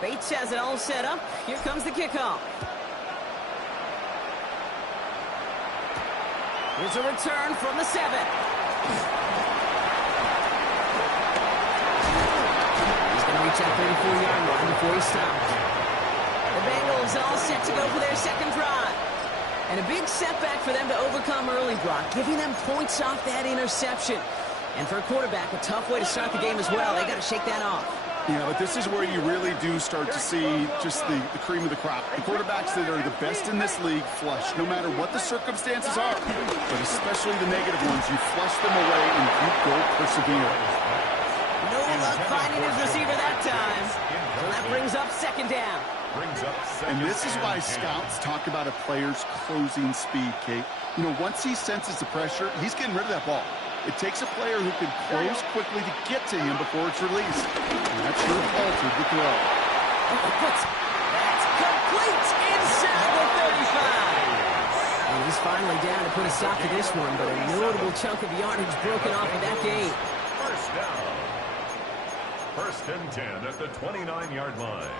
Bates has it all set up. Here comes the kickoff. Here's a return from the 7. He's going to reach that 34-yard line before he stops. The Bengals all set to go for their second drive. And a big setback for them to overcome early, Brock, giving them points off that interception. And for a quarterback, a tough way to start the game as well. They got to shake that off. Yeah, but this is where you really do start to see just the cream of the crop. The quarterbacks that are the best in this league flush, no matter what the circumstances are. But especially the negative ones, you flush them away and you go persevere. No luck finding his receiver that time. So that brings up second down. And this is why scouts talk about a player's closing speed, Kate. You know, once he senses the pressure, he's getting rid of that ball. It takes a player who can close quickly to get to him before it's released. And that should have altered the throw. That's complete inside the 35. And he's finally down to put a stop to this one, but a notable chunk of yardage broken off of that game. First down. First and 10 at the 29-yard line.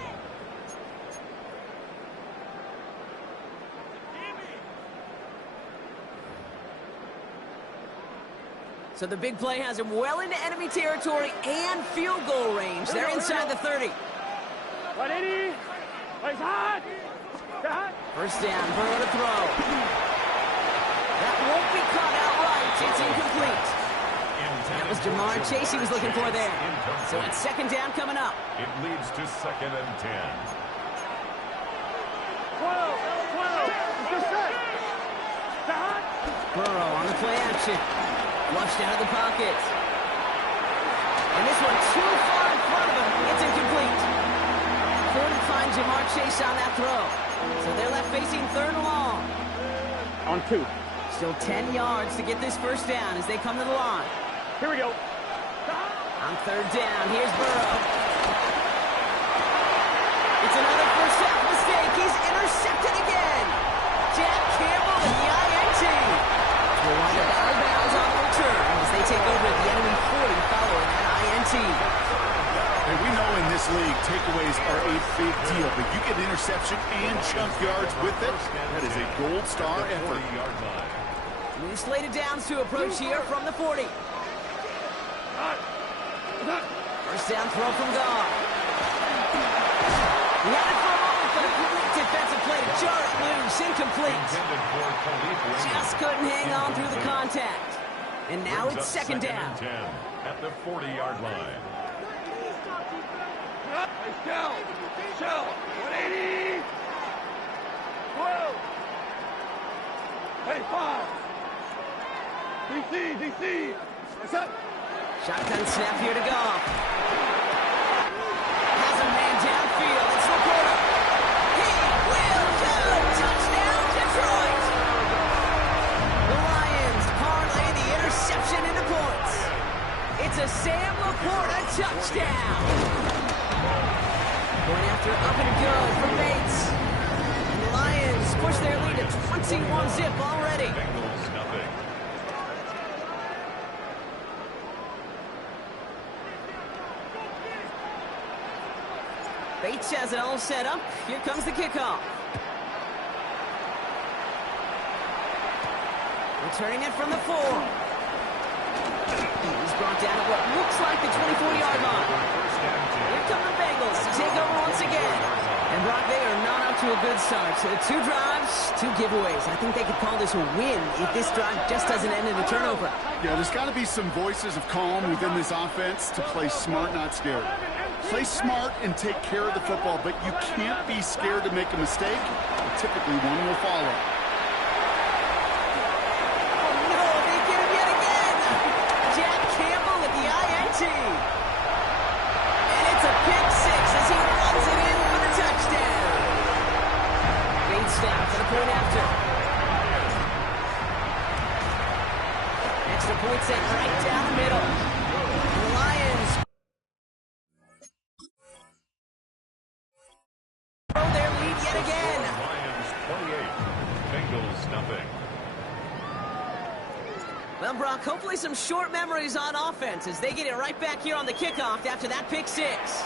So the big play has him well into enemy territory and field goal range. They're inside the 30. 180. First down, Burrow to throw. That won't be caught outright. It's incomplete. That was Jamar Chase he was looking for there. So it's second down coming up. It leads to second and 10. 12. Burrow on the play action. Flushed out of the pocket. And this one too far in front of him. It's incomplete. Couldn't find Jamar Chase on that throw. So they're left facing third and long. On 2. Still 10 yards to get this first down as they come to the line. Here we go. On third down, here's Burrow. It's another first half mistake. He's intercepted again. Jack Campbell and the INT. Will wind up out of bounds on the return as they take over at the enemy 40 following that INT. Hey, we know in this league, takeaways are a big deal, but you get interception and chunk yards with it. That is a gold star effort. New slated downs to approach here from the 40. First down throw from Goff. He had it for a moment, but a complete defensive play to jar it loose. Incomplete. Just couldn't hang on through the contact. And now it's second down. At the 40-yard line. Shell. 180. 12. Hey, 5. DC. What's up? Shotgun snap here to Goff. Has a man downfield. It's Laporta. He will go. Touchdown, Detroit. The Lions parlay the interception into points. It's a Sam Laporta touchdown. Going after up and go from Bates. And the Lions push their lead to 21-zip already. Bengals nothing. Bates has it all set up. Here comes the kickoff. Returning it from the 4. He's brought down at what looks like the 24-yard line. Here come the Bengals to take over once again. And Brock, they are not up to a good start. So 2 drives, 2 giveaways. I think they could call this a win if this drive just doesn't end in a turnover. Yeah, there's got to be some voices of calm within this offense to play smart, not scared. Play smart and take care of the football, but you can't be scared to make a mistake. Typically, one will follow. Oh, no, they get him yet again. Jack Campbell with the INT. And it's a pick 6 as he runs it in for the touchdown. Bates down for the point after. Extra point set right down the middle. The Lions grow their lead yet again. Lions 28. Bengals nothing. Well, Brock, hopefully some short memories on offense as they get it right back here on the kickoff after that pick 6.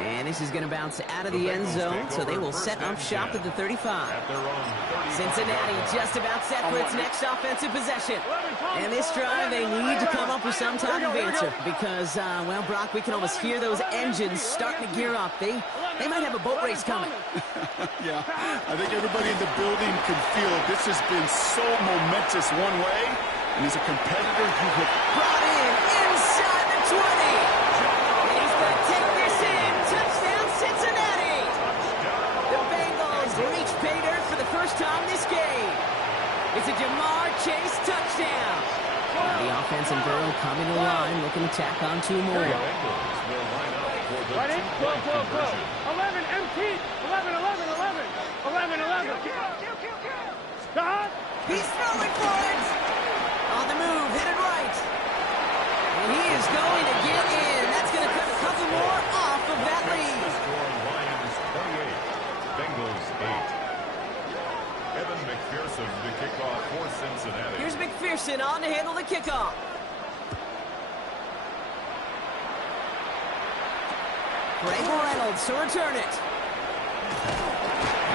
And this is going to bounce out of the end zone, so they will set up shop at the 35. Cincinnati just about set for its next offensive possession. And this drive, they need to come up with some type of answer because, well, Brock, we can almost hear those engines starting to gear up. They might have a boat race coming. Yeah, I think everybody in the building can feel it. This has been so momentous one way, and he's a competitor who has brought in inside the 20. And he's going to take this in. Touchdown, Cincinnati. The Bengals reach pay dirt for the first time this game. It's a Jamar Chase touchdown. The offense and Burrow coming to the line, looking to tack on 2 more. Right in, go. 11, MT. 11. 11. Stop. He's throwing for it. On the move, headed right. And he is going to get in. That's going to cut a couple more off of that lead. Lions 28, Bengals 8. Evan McPherson to kick off for Cincinnati. Here's McPherson on to handle the kickoff. Greg Reynolds to return it.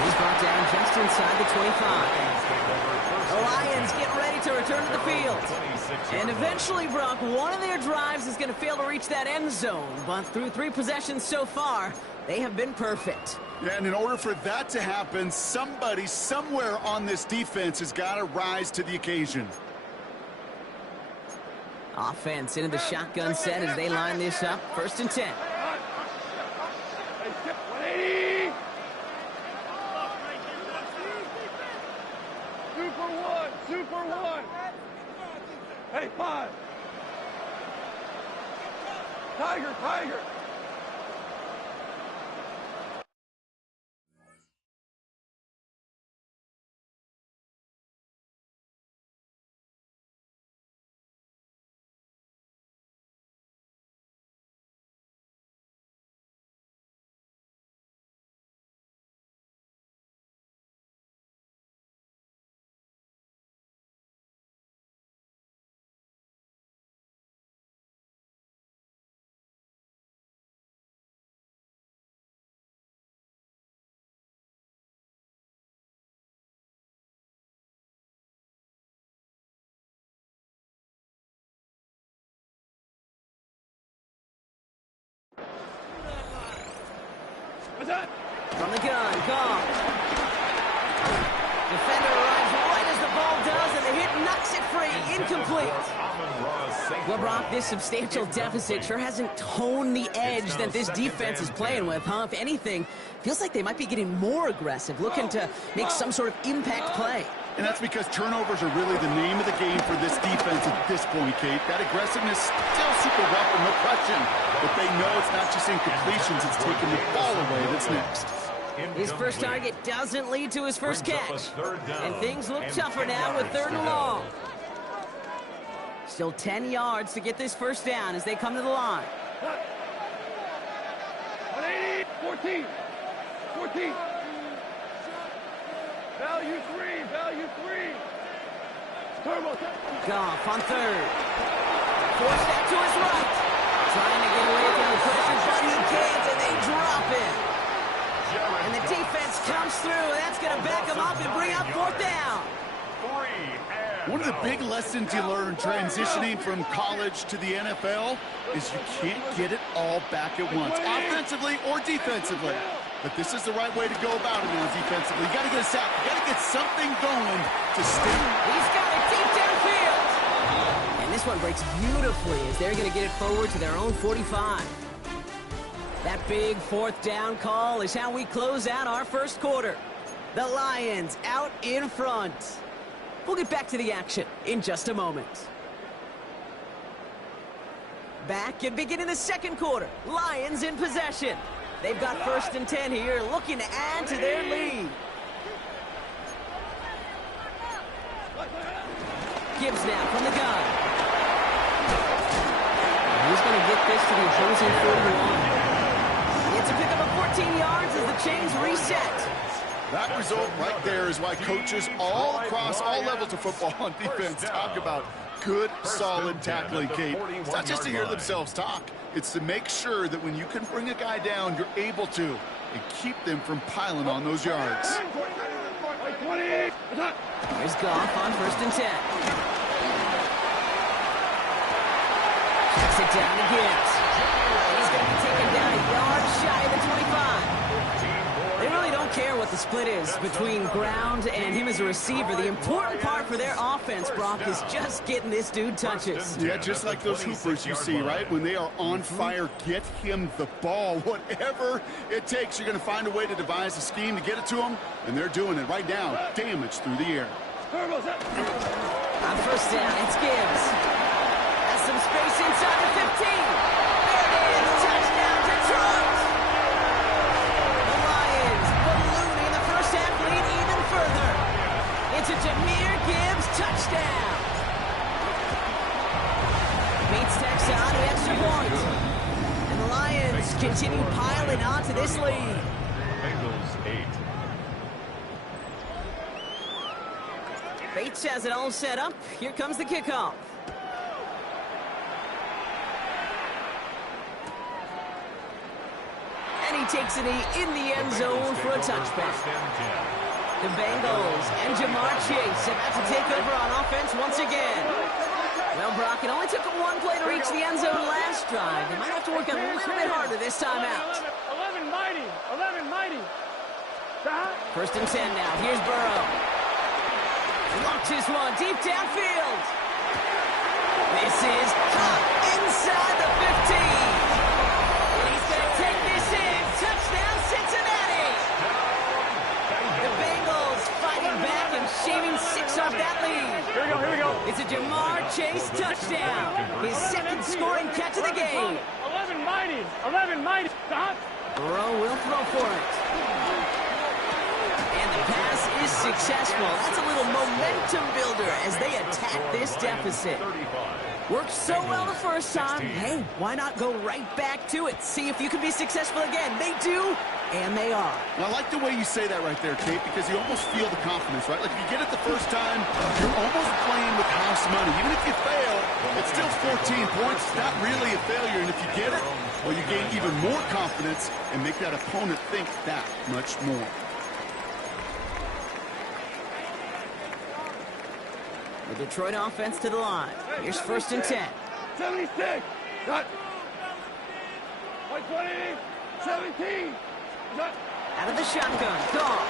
He's brought down just inside the 25. The Lions get ready to return to the field. And eventually, Brock, one of their drives is going to fail to reach that end zone. But through 3 possessions so far, they have been perfect. Yeah, and in order for that to happen, somebody somewhere on this defense has got to rise to the occasion. Offense into the shotgun set as they line this up. 1st and 10. Super one. Hey, 5. Tiger. From the gun, Goff. Defender arrives right as the ball does, and the hit knocks it free. Incomplete. Well, Brock, this substantial deficit sure hasn't toned the edge that this defense is playing with, huh? If anything, feels like they might be getting more aggressive, looking to make some sort of impact play. And that's because turnovers are really the name of the game for this defense at this point, Kate. That aggressiveness still super welcome, no question. But they know it's not just incompletions, it's taking the ball away that's next. His first target doesn't lead to his first catch. And things look tougher now with 3rd and long. Still 10 yards to get this first down as they come to the line. 14. Value 3. Turbo. Goff on 3rd. Forced that to his right. Trying to get away from the pressure, but he can't, and they drop it. And the defense comes through, and that's going to back them up and bring up 4th down. One of the big lessons you learn transitioning from college to the NFL is you can't get it all back at once, offensively or defensively. But this is the right way to go about it now defensively. You got to get a sack. You got to get something going to stay. He's got it deep downfield. And this one breaks beautifully as they're going to get it forward to their own 45. That big 4th down call is how we close out our first quarter. The Lions out in front. We'll get back to the action in just a moment. Back and beginning the 2nd quarter. Lions in possession. They've got 1st and 10 here, looking to add to their lead. Gibbs now from the gun. He's going to get this to the opposing 41. It's a pickup of 14 yards as the chains reset. That result right there is why coaches all across all levels of football on defense talk about good, solid tackling, Kate. It's not just to hear themselves talk. It's to make sure that when you can bring a guy down, you're able to and keep them from piling on those yards. Here's Goff on 1st and 10. Checks it down again. He's going to be taken down a yard shy of the 25. They really don't care what the split is between ground and him as a receiver. The important part for their offense, Brock, is just getting this dude touches. Yeah, just like those hoopers you see, right? When they are on fire, get him the ball. Whatever it takes, you're going to find a way to devise a scheme to get it to him, and they're doing it right now. Damage through the air. On 1st down, it's Gibbs. Has some space inside the 15. There it is. Touchdown, Detroit. The Lions ballooning the first half lead even further. It's a Jahmyr Gibbs touchdown. Beats Texan to extra point. And the Lions continue piling onto this lead. Bengals 8. Bates has it all set up. Here comes the kickoff. And he takes it in the end zone for a touchback. The Bengals and Jamar Chase about to take over on offense once again. Well, Brock, it only took one play to reach the end zone last drive. They might have to work a little bit harder this time out. 11 mighty. 11 mighty. 1st and 10 now. Here's Burrow. Launches one deep downfield. This is caught inside the 15. And he's going to take this in. Touchdown, Cincinnati. The Bengals fighting back and shaving 6 off that lead. Here we go. It's a Jamar Chase touchdown. His 2nd scoring catch of the game. 11 mighty. 11 mighty. Stop. Burrow will throw for it. And the pass is successful. That's a little momentum builder as they attack this deficit. Worked so well the first time. Hey, why not go right back to it? See if you can be successful again. They do, and they are. Well, I like the way you say that right there, Kate, because you almost feel the confidence, right? Like if you get it the first time, you're almost playing with house money. Even if you fail, it's still 14 points. It's not really a failure. And if you get it, well, you gain even more confidence and make that opponent think that much more. The Detroit offense to the line. Here's 1st and 10. 76. Cut. 20. 17. Cut. Out of the shotgun. Gone.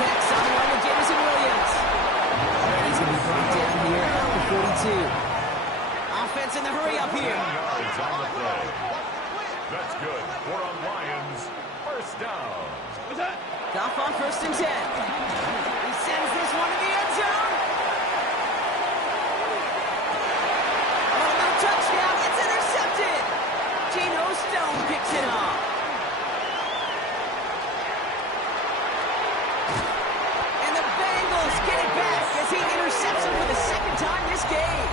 Backs on the line with Jameson Williams. He's going to be brought down here at the 42. Offense in the hurry up here. Yards on the throw. That's good. 4 on Lions. 1st down. What's that? Goff on 1st and 10. Sends this one to the end zone. Oh, no touchdown. It's intercepted. Geno Stone picks it off. And the Bengals get it back as he intercepts him for the 2nd time this game.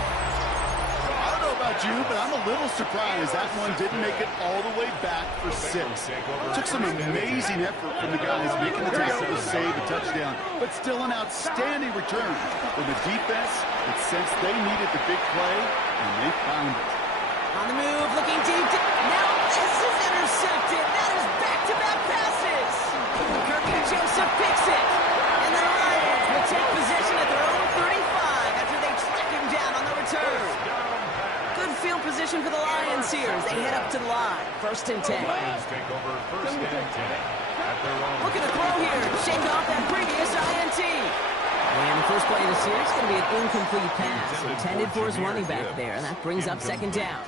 I don't know about you, but I'm a little surprised that one didn't make it all the way back for 6. It took some amazing effort from the guys making the tackle to save a touchdown, but still an outstanding return from the defense that sensed they needed the big play, and they found it. On the move, looking deep. Now this is intercepted. That is back-to-back passes. Kirby Joseph picks it. And the Lions will take possession at their own 35 after they track him down on the return. Good field position for the Lions here as they head up to the line. 1st and 10. Take over 1st and 10. At their own. Look at the throw here. Shake off that previous INT. And the first play of the series is going to be an incomplete pass intended for his running back there. And that brings up 2nd down.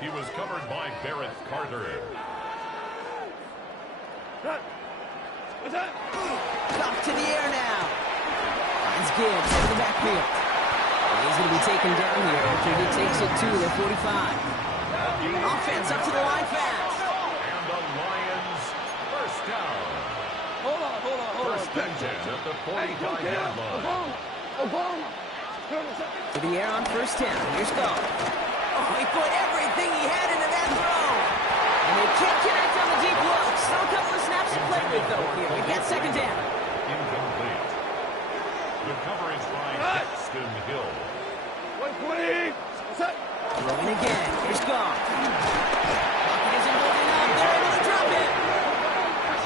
He was covered by Barrett Carter. Cut. What's that? Up to the air now. Finds Gibbs over the backfield. He's going to be taken down here after he takes it to the 45. Offense up to the line fast. And the Lions 1st down. Hold on. 1st and 10 at the 45-yard line. Obama. To the air on 1st down. Here's Goff. Oh, he put everything he had into that throw. And they can't connect on the deep look. Still a couple of snaps to play with, though, here. We get second down. Incomplete. The coverage by Dexton Hill. 120. Set. Throwing again. Here's Goff. Pocket isn't holding up. They're able to drop it.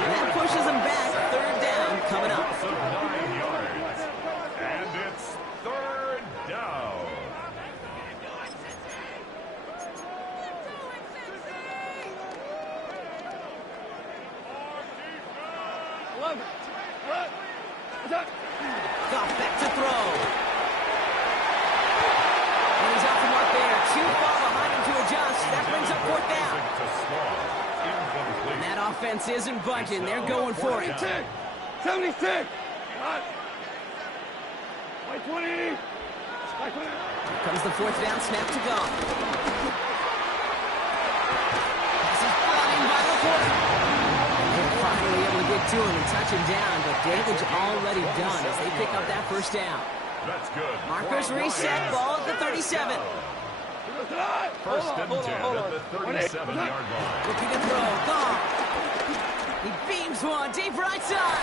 And that pushes them back. Third down coming up. Loss of 9 yards. And it's third down. Goff back to throw. And he's off the mark there. Too far behind him to adjust. That brings up fourth down. To Small. Incomplete. And that offense isn't budging. They're going for it. 76. 120. Here comes the fourth down snap to Goff. This is flying by the quarter. They're finally able to get to him and touch him down, but damage already done as they pick up that first down. That's good. Markers reset, ball at the 37. First and 10 at the 37-yard line. Looking to throw, Goff. He beams one deep right side.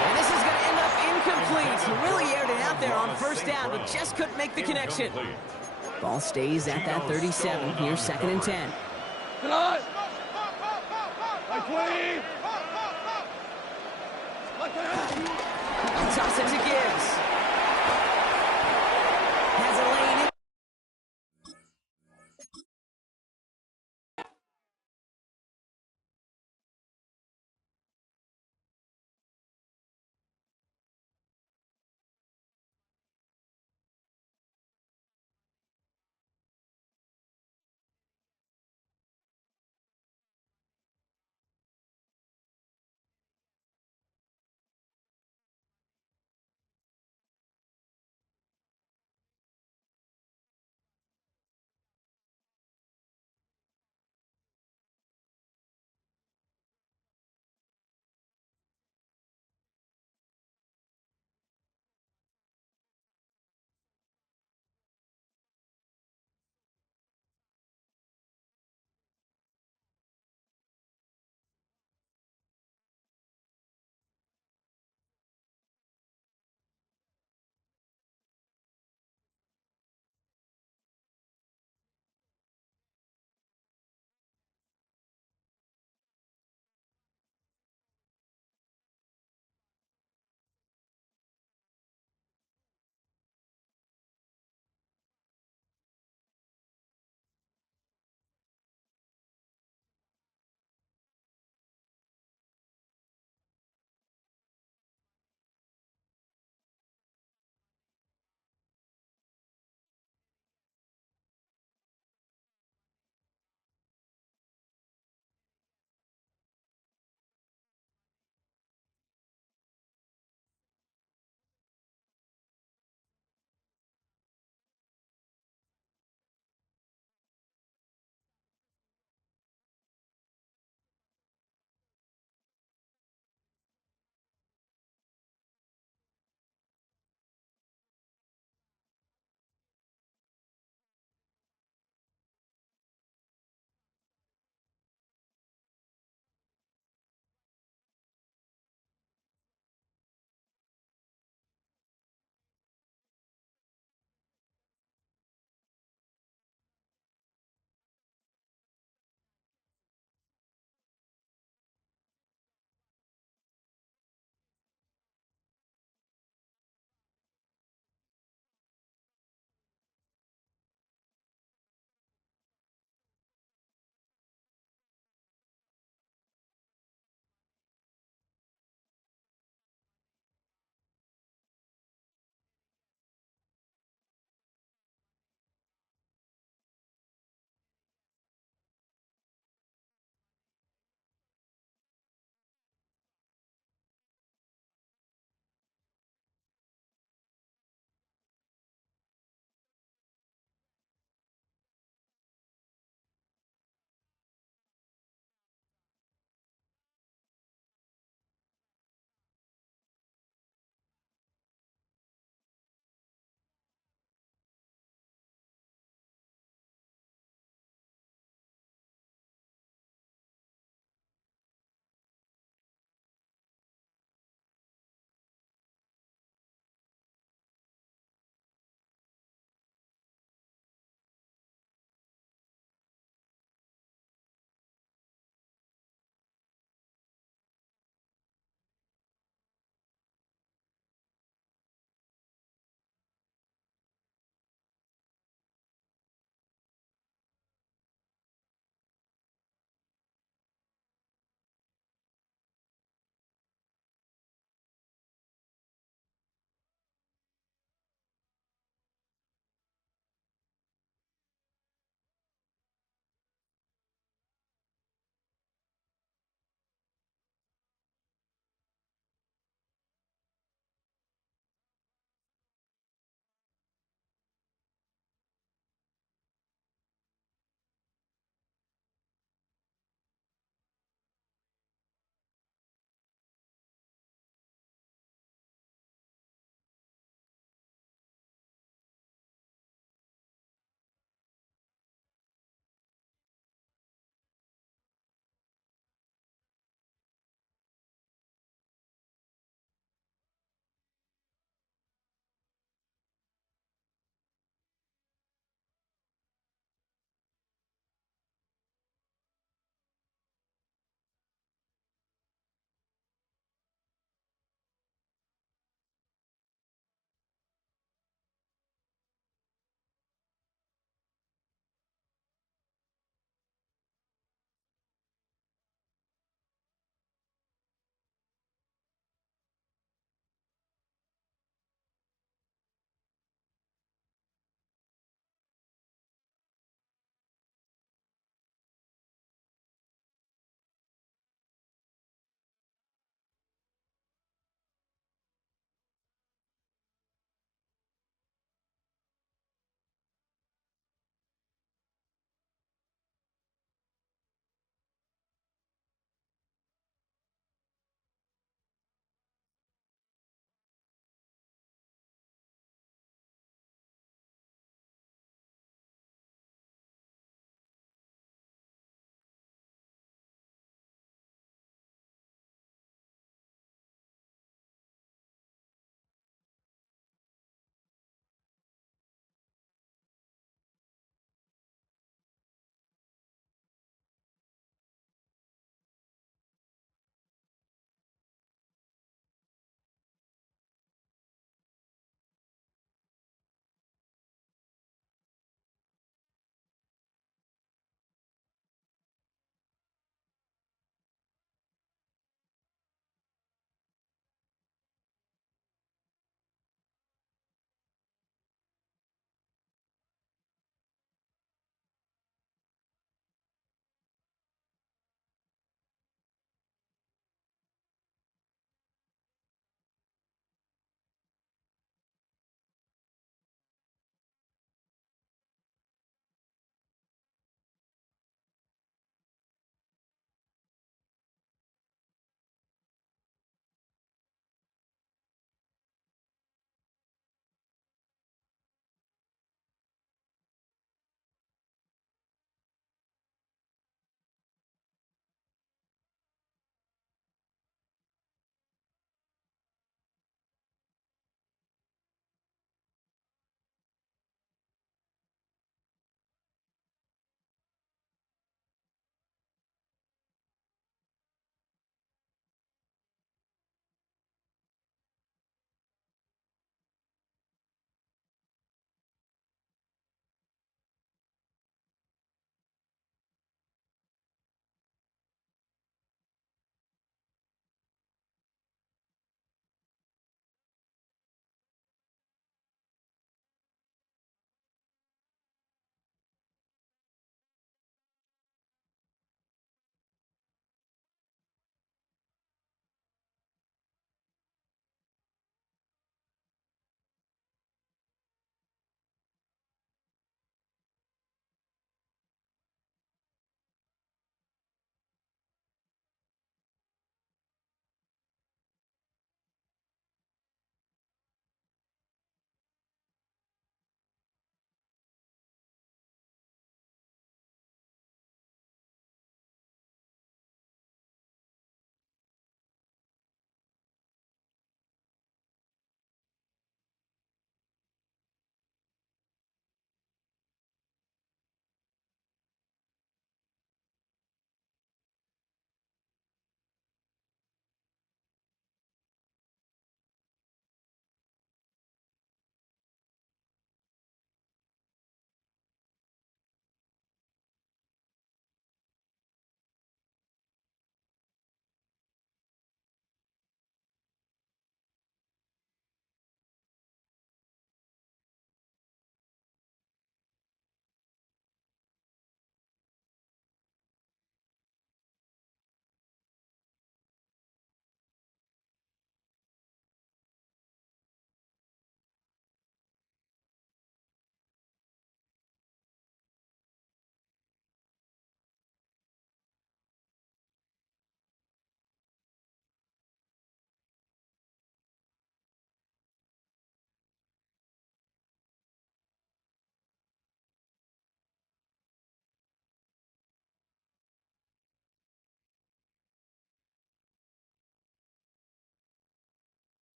And this is going to end up incomplete. He really aired it out there on first down, but just couldn't make the connection. Ball stays at that 37. Here's second and 10. Toss Toss it to Gibbs. Has a lane in.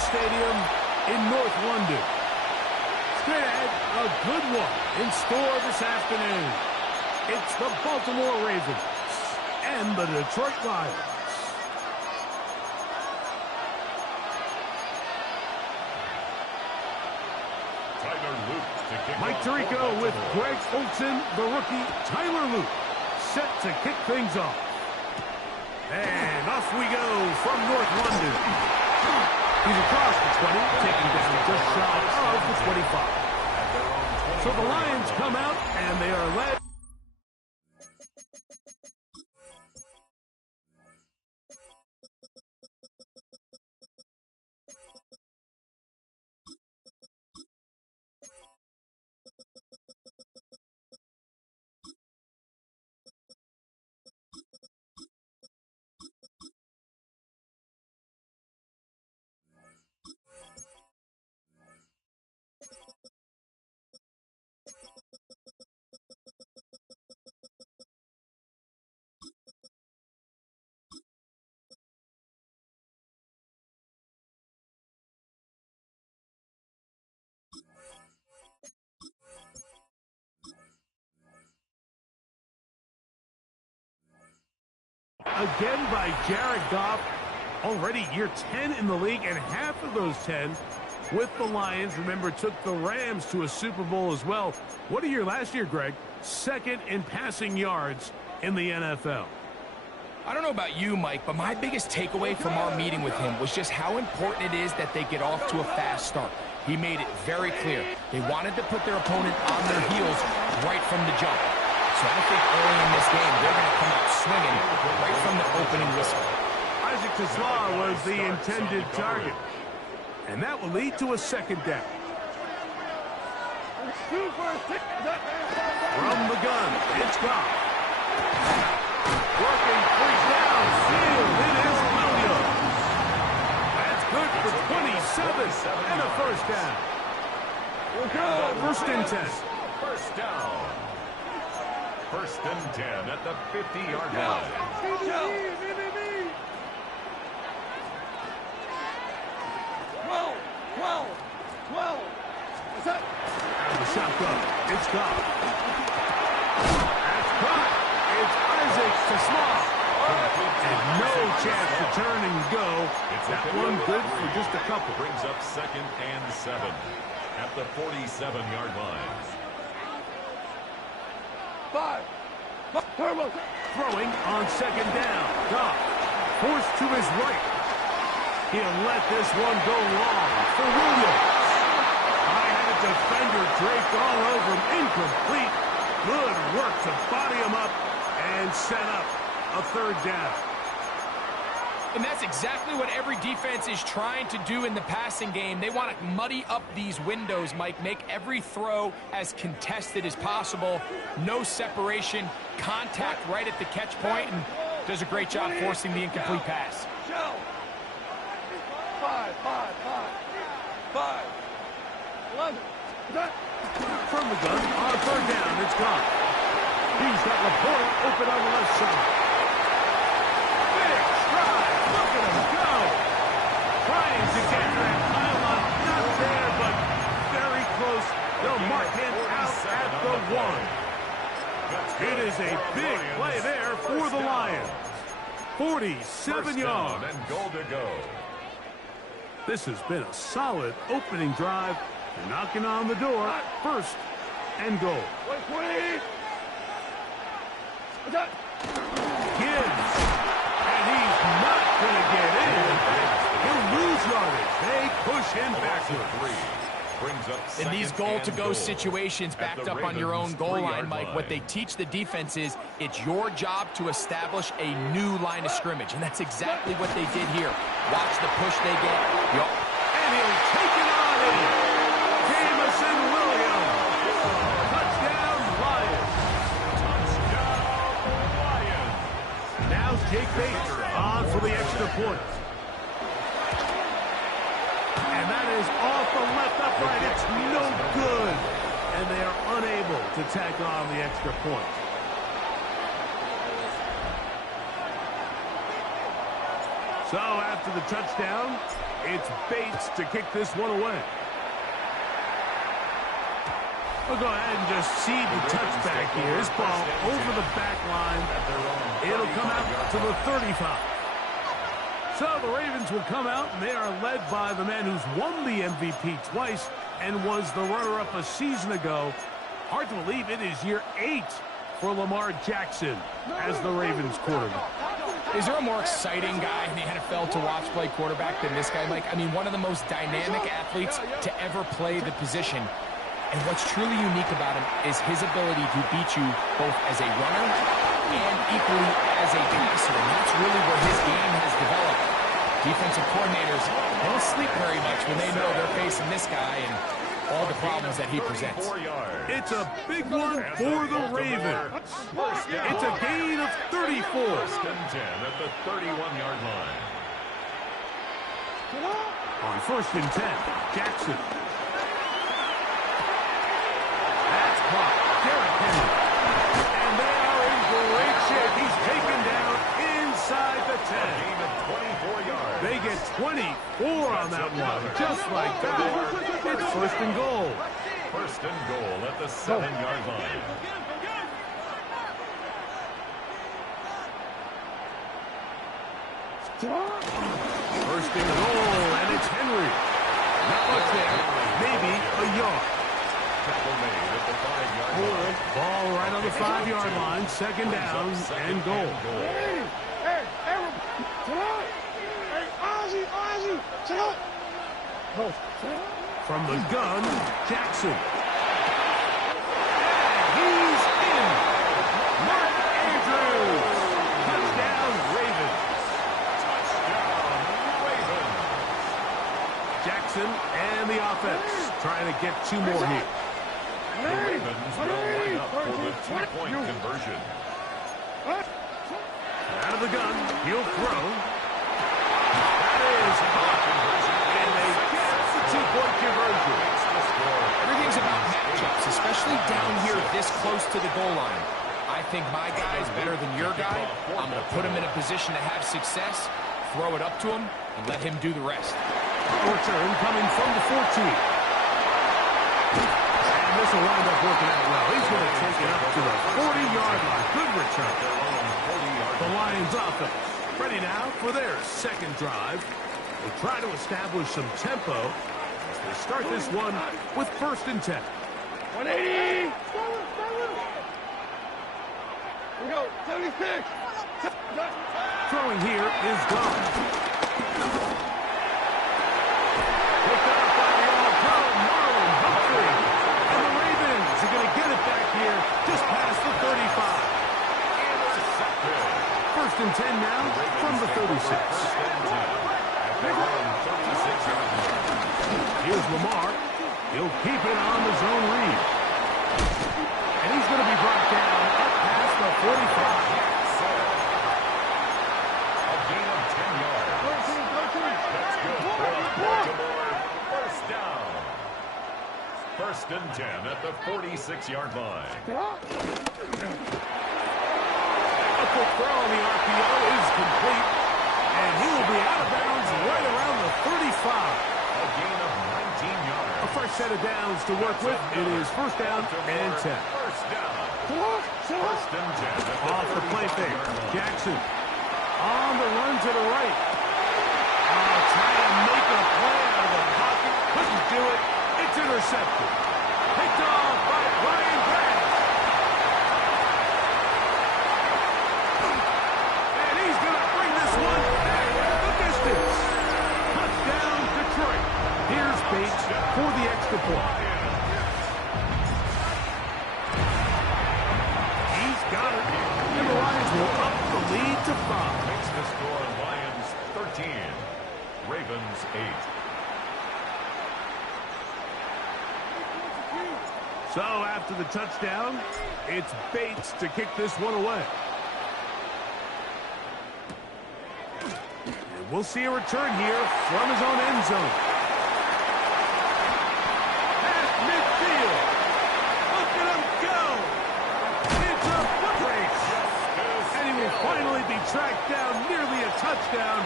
Stadium in North London. Straight ahead, a good one in store this afternoon. It's the Baltimore Ravens and the Detroit Lions. Mike Tirico with Greg Olsen, the rookie, Tyler Luke, set to kick things off. And off we go from North London. He's across the 20, taking down just shy of the 25. So the Lions come out, and they are led. Again by Jared Goff, already year 10 in the league, and half of those 10 with the Lions. Remember, took the Rams to a Super Bowl as well. What a year last year, Greg. Second in passing yards in the NFL. I don't know about you, Mike, but my biggest takeaway from our meeting with him was just how important it is that they get off to a fast start. He made it very clear. They wanted to put their opponent on their heels right from the jump. So I think early in this game, they're going to come out swinging right from the opening whistle. Isaac Tesla was the intended target. And that will lead to a second down. From the gun, it's Goff. Working first down, field, it is Williams. That's good for 27 and a first down. First and 10. First down. First and 10 at the 50-yard line. 12. What's that? And the shotgun, it's Goff. That's caught. It's Isaac Tesla. And no chance to turn and go. That one good for just a couple. Brings up second and 7 at the 47-yard line. 5. Turbo. Throwing on second down. Goff forced to his right. He'll let this one go long for Williams. I had a defender draped all over him. Incomplete. Good work to body him up and set up a third down. And that's exactly what every defense is trying to do in the passing game. They want to muddy up these windows, Mike, make every throw as contested as possible. No separation, contact right at the catch point, and does a great job forcing the incomplete pass. 5. 11. From the gun, on third down, it's gone. He's got Laporta open on the left side. Big stride, look at him go. Trying to get that pylon, not there, but very close. They'll mark him out at the 1. It is a big play there for the Lions. 47 yards. And goal to go. This has been a solid opening drive. They're knocking on the door. First and goal. 120. What's that? Gibbs. And he's not going to get in. He'll lose yardage. They push him backward. In these goal-to-go situations backed up on your own goal line, Mike, what they teach the defense is it's your job to establish a new line of scrimmage, and that's exactly what they did here. Watch the push they get. And he'll take it on in. Jamison Williams. Touchdown, Lions. Touchdown, Lions. Now Jake Baker on for the extra point. And that is off the left upright. It's no good. And they are unable to tack on the extra point. So after the touchdown, it's Bates to kick this one away. We'll go ahead and just seed the touchback here. This ball over the back line. It'll come out to the 35. So the Ravens will come out, and they are led by the man who's won the MVP twice and was the runner-up a season ago. Hard to believe it is year 8 for Lamar Jackson as the Ravens quarterback. Is there a more exciting guy in the NFL to watch play quarterback than this guy, Mike? I mean, one of the most dynamic athletes to ever play the position. And what's truly unique about him is his ability to beat you both as a runner and equally as a passer. And that's really where his game has developed. Defensive coordinators don't sleep very much when they know they're facing this guy and all the problems that he presents. It's a big one for the Ravens. It's a gain of 34. First and 10 at the 31-yard line. On first and 10, Jackson. That's caught. Derrick Henry. And they are in great shape. He's taken down inside the 10. Gain of 24 yards. They get 24 on that one. Just like that. It's first and goal. First and goal at the 7-yard line. First and goal, and it's Henry. Not much there. Maybe a yard. Tackle made at the 5-yard line. Ball right on the 5-yard line. Second down and goal. Hey, everybody, chill out. Hey, Ozzy, chill out. Oh, chill out. From the gun, Jackson. He's in. Mark Andrews. Touchdown, Ravens. Jackson and the offense trying to get 2 more here. The Ravens will line up for the 2-point conversion. Out of the gun, he'll throw. That is caught. And they get the 2-point conversion. Everything's about matchups, especially down here this close to the goal line. I think my guy is better than your guy. I'm going to put him in a position to have success, throw it up to him, and let him do the rest. Return coming from the 14. And this will wind up working out well. He's going to take it up to the 40-yard line. Good return. The Lions offense ready now for their second drive. They try to establish some tempo as they start this one with first and 10. 180. We go, 76. Throwing here is gone. Picked up by the all-pro Marlon Humphrey. And the Ravens are going to get it back here just past the 35. First and 10 now from the 36. Here's Lamar. He'll keep it on the zone read. And he's going to be brought down up past the 45. A gain of 10 yards. That's good for Baltimore. First down. First and 10 at the 46-yard line. A quick throw on the RPO is complete. And he will be out of bounds right around the 35. A gain of 19 yards. A fresh set of downs to work with. It is first down and 10. First down. First and 10. Off the play fake. Jackson on the run to the right. Trying to make a play out of the pocket. Couldn't do it. It's intercepted. Picked off by Ryan Grant. And he's going to bring this one back the distance. Touchdown, Detroit. Here's Bates for the extra point. He's got it. And the Lions will up the lead to 5. Makes the score Lions 13. Ravens 8. So after the touchdown, it's Bates to kick this one away. And we'll see a return here from his own end zone. At midfield. Look at him go. It's a foot race. And he will finally be tracked down, nearly a touchdown.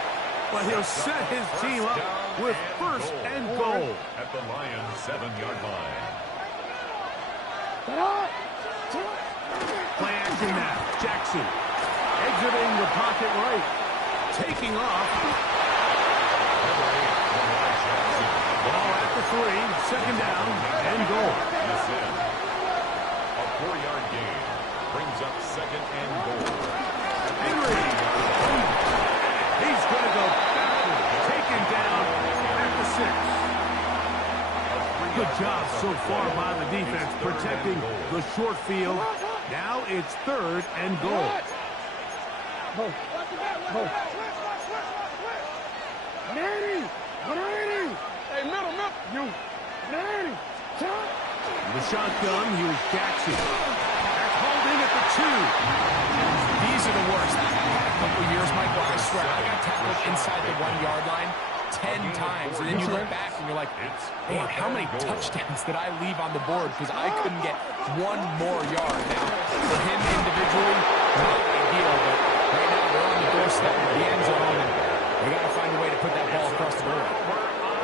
but he'll set his team up with first and goal. At the Lions' 7-yard line. Play action now. Jackson exiting the pocket right. Taking off. Ball at the 3. Second down and goal. A 4-yard gain brings up second and goal. Henry. He's going to go backward. Taken down at the 6. Good job so far by the defense protecting the short field. Now it's third and goal. The shotgun, here's Jackson. That's hauled in at the 2. These are the worst. I had a couple years, Michael. I swear, I got tackled inside the 1-yard line 10 times, and then you look back and you're like, man, how many touchdowns did I leave on the board because I couldn't get one more yard? Now, for him individually, not ideal, but right now they're on the doorstep of the end zone, and they got to find a way to put that ball across the board.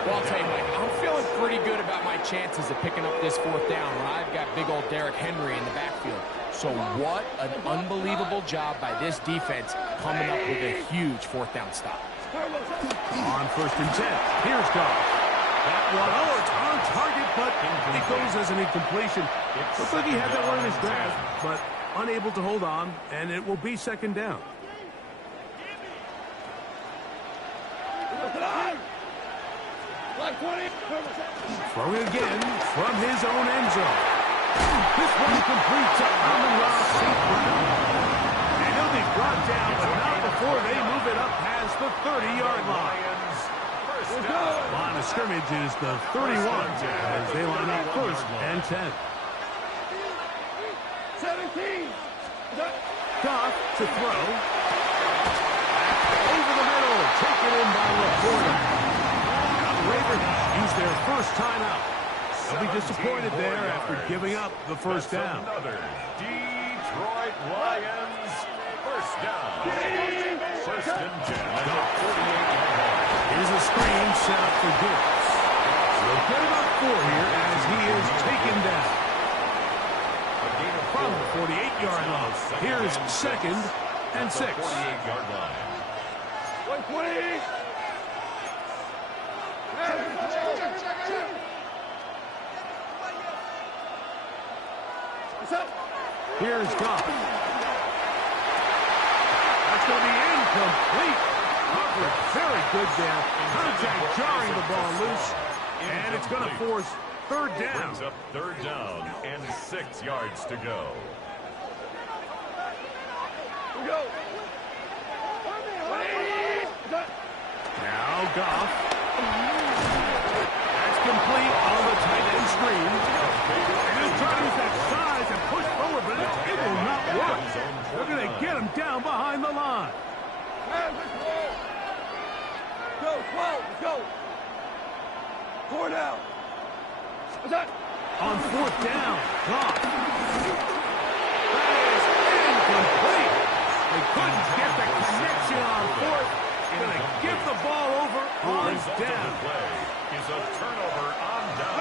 Well, I'll tell you, Mike, I'm feeling pretty good about my chances of picking up this 4th down when I've got big old Derrick Henry in the backfield. So what an unbelievable job by this defense coming up with a huge 4th down stop. On first and 10, here's Goff. That one, it's on target, but it goes as an incompletion. Looks like he had that one in his grasp, but unable to hold on, and it will be second down. Throwing again from his own end zone. This one complete to Amon-Ra St. Brown. And he'll be brought down, but not before they move it up past the 30-yard line. Line of scrimmage is the 31 as they line up first and 10. 17. Goff to throw. Over the middle, taken in by Laporta. Now the Ravens use their first timeout. They'll be disappointed there after giving up the first down. Another Detroit Lions first down. First and 10 at the 48-yard line. Here's a screen set up for Gibbs. They'll get about 4 here as he is taken down. From the 48-yard line, here's second and 6. 48-yard line. 120. Here's Goff. That's going to be incomplete. Coverage very good there. Contact jarring the ball loose. And it's going to force third down. Brings up third down and 6 yards to go. Now Goff. That's complete on the tight end screen. And he'll try to use that size and push forward, but it will not work. They're going to get him down behind the line. Go, go. 4 down. On fourth down, Goff. That is incomplete. They couldn't get the connection on fourth. Going to give the ball over on down. Play is a turnover on down.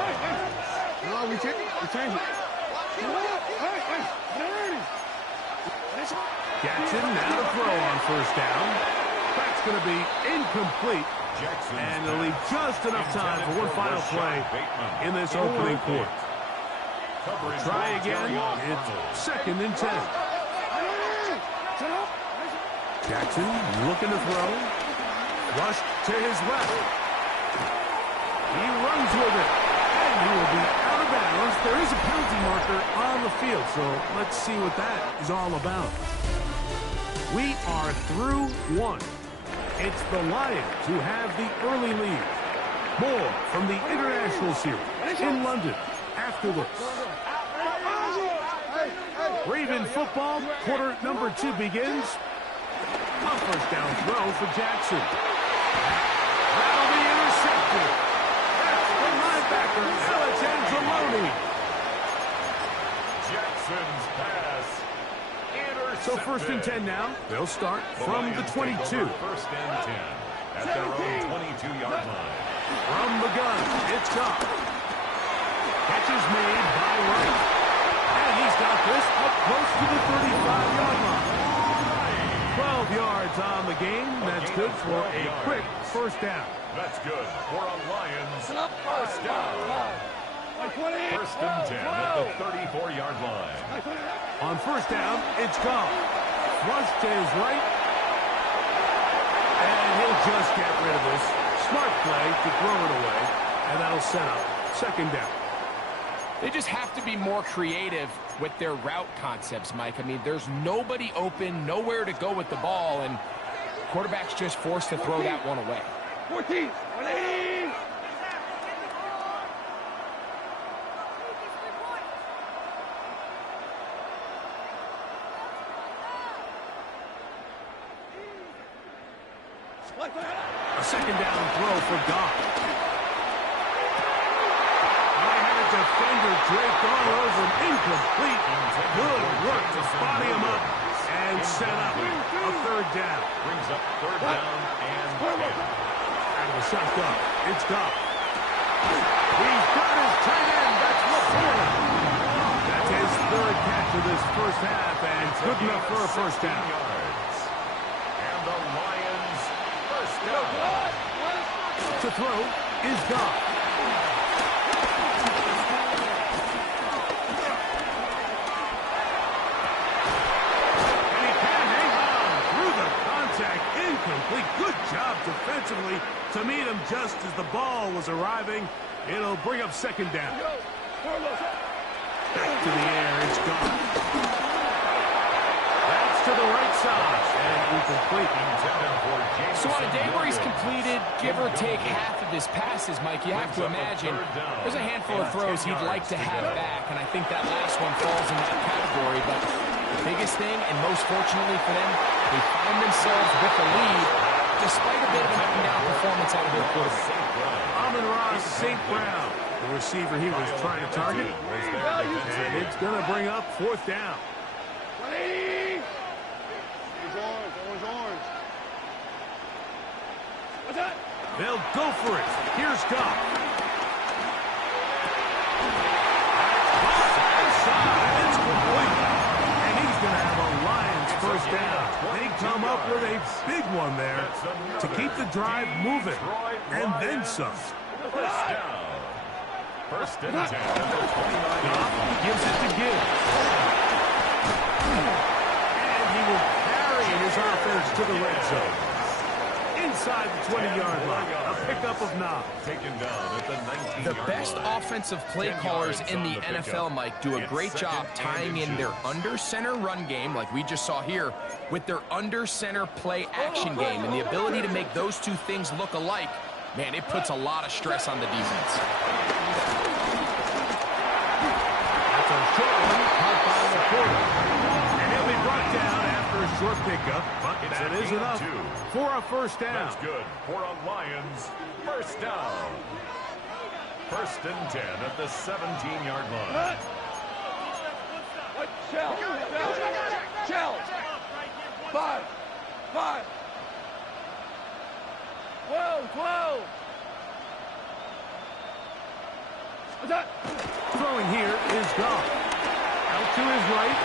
No, we change it. Jackson now to throw on first down. That's going to be incomplete. And they'll leave just enough time for one final play in this opening quarter. Try again. It's second and 10. Jackson looking to throw. Rushed to his left. He runs with it. And he will be out of bounds. There is a penalty marker on the field, so let's see what that is all about. We are through one. It's the Lions who have the early lead. More from the International Series in London after this. Raven football, quarter number 2 begins. A first down throw for Jackson. That'll be intercepted. That's the linebacker, Alex Anzalone. Jackson's pass. So first and 10 now. They'll start from the 22. First and 10. at their own 22-yard line. From the gun, it's Goff. Catch is made by Wright. And he's got this up close to the 35-yard line. 12 yards on the game. That's good for a quick first down. That's good for a Lions first down. First and 10 at the 34-yard line. On first down, it's Goff. Rush to his right. And he'll just get rid of this. Smart play to throw it away. And that'll set up second down. They just have to be more creative with their route concepts, Mike. I mean, there's nobody open, nowhere to go with the ball, and quarterback's just forced to throw that one away. 14, 180. A second down throw for Goff. I had a defender draped all over him, incomplete. Good work to body him up and set up a third down. Brings up third down and 10. Out of the shotgun, it's Goff. He's got his tight end. That's Laporta. That's his third catch of this first half, and good enough for a first down. And the Lions first down. To throw is Goff. And he can hang on through the contact. Incomplete. Good job defensively to meet him just as the ball was arriving. It'll bring up second down. Back to the air. It's Goff. That's to the right side. And incomplete. So on a day where he's completed, give or take half of his passes, Mike, you have to imagine there's a handful of throws he'd like to have back, and I think that last one falls in that category. But the biggest thing, and most fortunately for them, they find themselves with the lead despite a bit of an up-and-down performance out of their quarterback. Amon-Ra St. Brown, the receiver he was trying to target. And it's going to bring up fourth down. 180. Orange. What's that? They'll go for it. Here's Goff. It's complete. And he's going to have a Lions first down. They come up with a big one there to keep the drive moving. And then some. First down. First and 10 at the 29. Goff gives it to Gibbs. And he will carry his offense to the red zone. Inside the 20-yard line, a pickup of 9. Taken down at the 19-yard line. The best offensive play callers in the NFL, Mike, do a great job tying in their under-center run game, like we just saw here, with their under-center play action game. And the ability to make those two things look alike, man, it puts a lot of stress on the defense. That's a short one, caught by Laporta. And he'll be brought down after a short pickup, but that is enough for a first down. That's good for a Lions first down. First and 10 at the 17-yard line. Shell. 5. 12. What's that? Throwing here is Goff. Out to his right.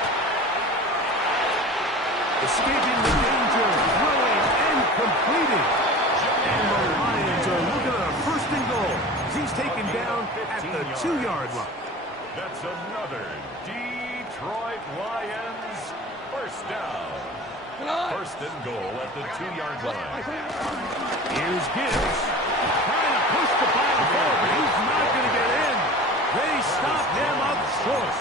Escaping the danger. Throwing and completing. And the Lions are looking at a first and goal. He's taken down at the 2-yard line. That's another Detroit Lions first down. First and goal at the 2-yard line. Here's Gibbs. Trying to push the ball forward, but he's not going to get in. They stop him up short.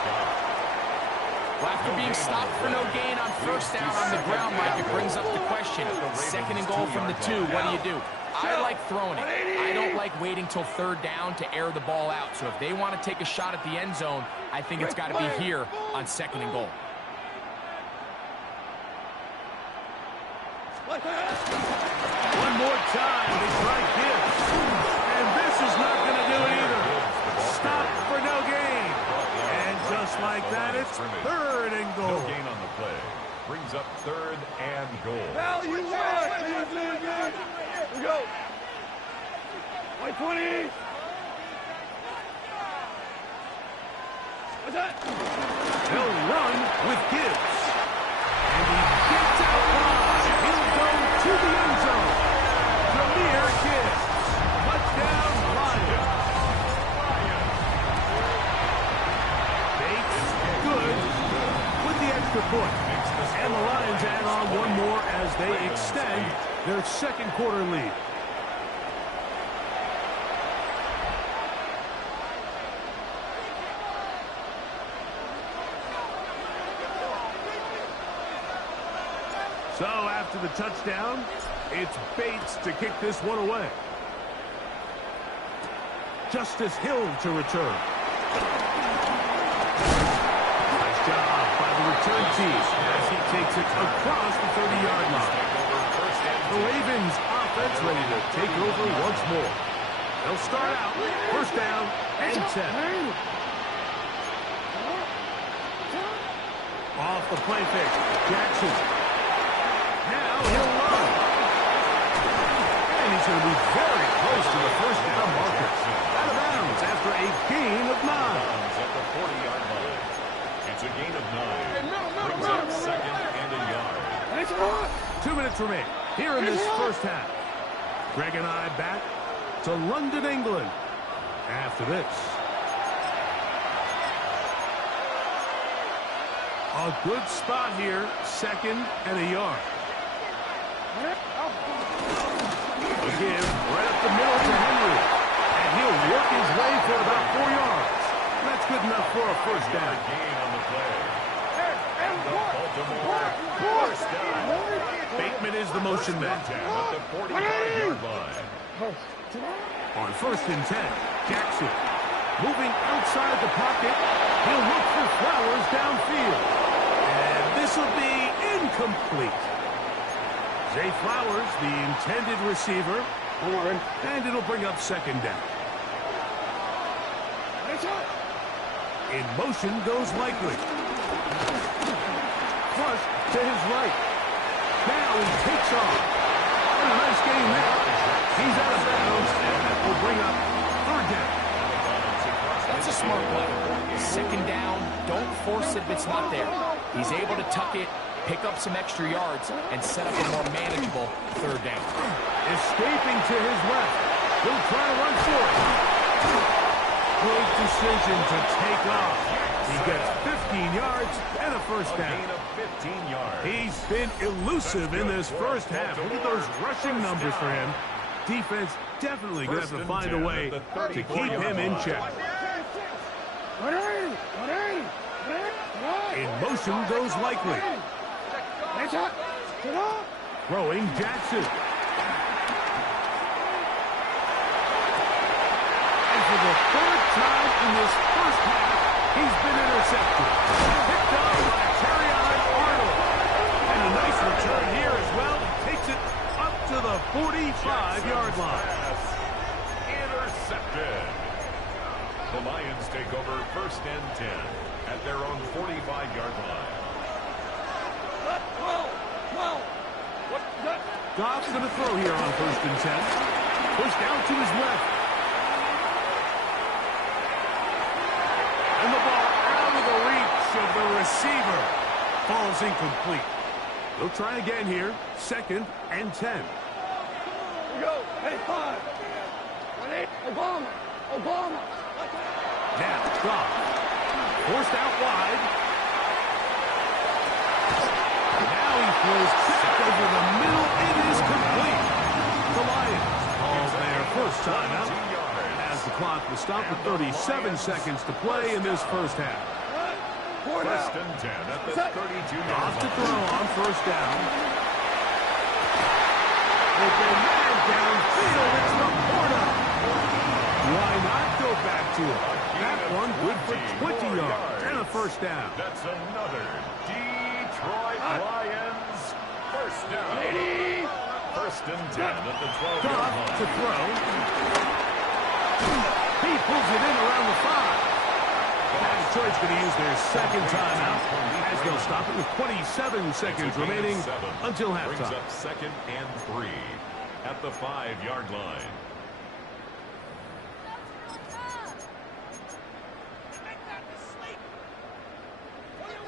Well, after being stopped for no gain on first down on the ground, Mike, it brings up the question. Second and goal from the 2, what do? I like throwing it. I don't like waiting till third down to air the ball out. So if they want to take a shot at the end zone, I think it's got to be here on second and goal. One more time to try Gibbs. And this is not going to do it either. Stop for no gain. And just like that, it's third and goal. No gain on the play. Brings up third and goal. Hell, you win. We go. White 20. What's that? They'll run with Gibbs. And he gets out wide. He'll go to the end zone. Premier Gibbs. Touchdown, Lions. Bates, good with the extra point. And the Lions add on one more as they extend their second quarter lead. So after the touchdown, it's Bates to kick this one away. Justice Hill to return. Nice job by the return team as he takes it across the 30-yard line. The Ravens offense ready to take over once more. They'll start out first down and 10. Off the play fake, Jackson. Now he'll run. And he's going to be very close to the first down marker. Out of bounds after a gain of 9. At the 40-yard line. It's a gain of 9. Brings up second and a yard. 2 minutes remain here in this first half. Greg and I back to London, England after this. A good spot here, second and a yard. Again, right up the middle to Henry. And he'll work his way for about 4 yards. That's good enough for a first down. Gain on the play. The Baltimore first down. Bateman is the motion man. At the 45-yard line. On first and 10, Jackson moving outside the pocket. He'll look for Flowers downfield. And this will be incomplete. Zay Flowers, the intended receiver. And it'll bring up second down. In motion goes Likely. Flush to his right. Now he takes off. And a nice game there. He's out of bounds, and that will bring up third down. That's a smart play. Second down, don't force it if it's not there. He's able to tuck it, pick up some extra yards, and set up a more manageable third down. Escaping to his left. He'll try to run for it. Good decision to take off. He gets 15 yards and a first down. Gain of 15 yards. He's been elusive in this first half. Look at those rushing numbers for him. Defense definitely going to have to find a way to keep him in check. In motion goes Likely. Throwing Jackson. And for the third time in this first half, he's been intercepted. Picked up by Terrion Arnold. And a nice return here as well. Takes it up to the 45-yard line. Intercepted. The Lions take over first and 10 at their own 45-yard line. Goff's going to throw here on first and 10. Pushed out to his left. And the ball out of the reach of the receiver. Falls incomplete. They'll try again here. Second and 10. Obama. Now, Goff. Forced out wide. Now he throws back over the middle. It is complete. The Lions call their first timeout as the clock will stop with 37 seconds to play in this first half. First and 10 at the 32-yard Off to line. throw on first down. Open man downfield. It's Laporta. Why not go back to it? That one good for 20 yards and a first down. That's another Detroit Lions first down. First and 10 at the 12-yard Goff line. to throw. He pulls it in around the 5. Detroit's going to use their second timeout as they'll stop it with 27 seconds remaining until Brings halftime. up second and 3. at the 5-yard line.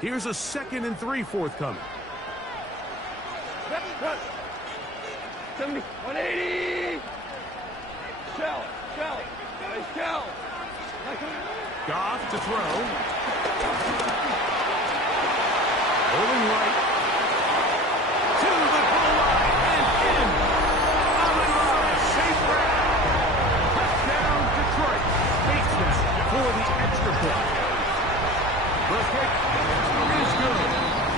Here's a 2nd and 3 forthcoming. 70, 180. Shell. Hey, Shell. Goff to throw. Rolling right. To the goal line and in. Allen safe round. Touchdown, Detroit. Bates now for the extra point. First kick is good.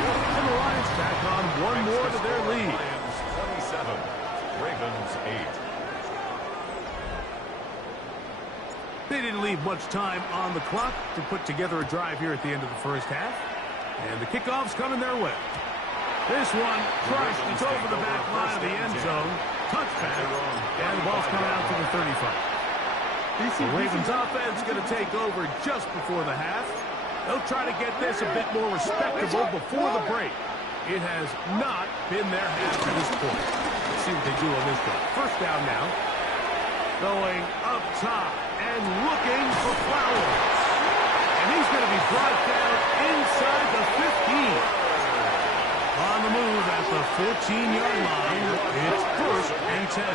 And the Lions tack on one more to their lead. Lions 27, Ravens 8. They didn't leave much time on the clock to put together a drive here at the end of the first half. And the kickoff's coming their way. This one crushed. It's over the back line of the end zone. Touchback. And the ball's coming out to the 35. The Ravens offense going to take over just before the half. They'll try to get this a bit more respectable before the break. It has not been their half to this point. Let's see what they do on this one. First down now. Going up top and looking for Flowers. And he's going to be brought down inside the 15. On the move at the 14-yard line, it's 1st and 10.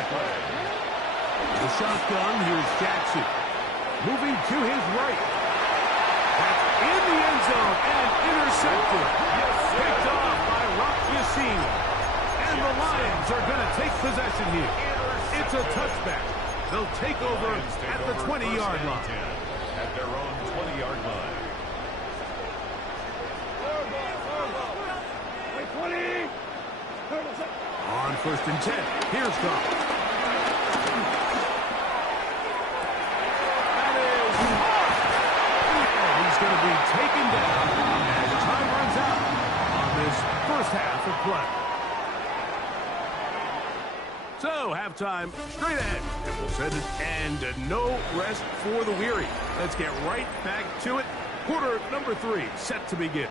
The shotgun, here's Jackson. Moving to his right. That's in the end zone and intercepted. Picked off by Rock Yassin. And the Lions are going to take possession here. It's a touchback. They'll take over at the 20-yard line. At their own 20-yard line. 20. On 1st and 10, here's Goff. That is hard. And he's going to be taken down as time runs out on this first half of play. So, halftime straight ahead. And we'll send it, and no rest for the weary. Let's get right back to it. Quarter number 3 set to begin.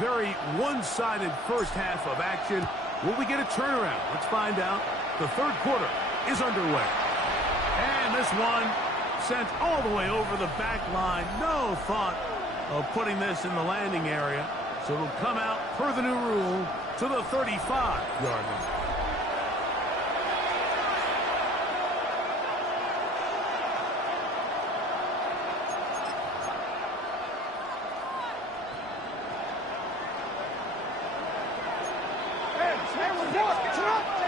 very one-sided first half of action. Will we get a turnaround? Let's find out. The third quarter is underway. And this one sent all the way over the back line. No thought of putting this in the landing area. So it'll come out, per the new rule, to the 35-yard line.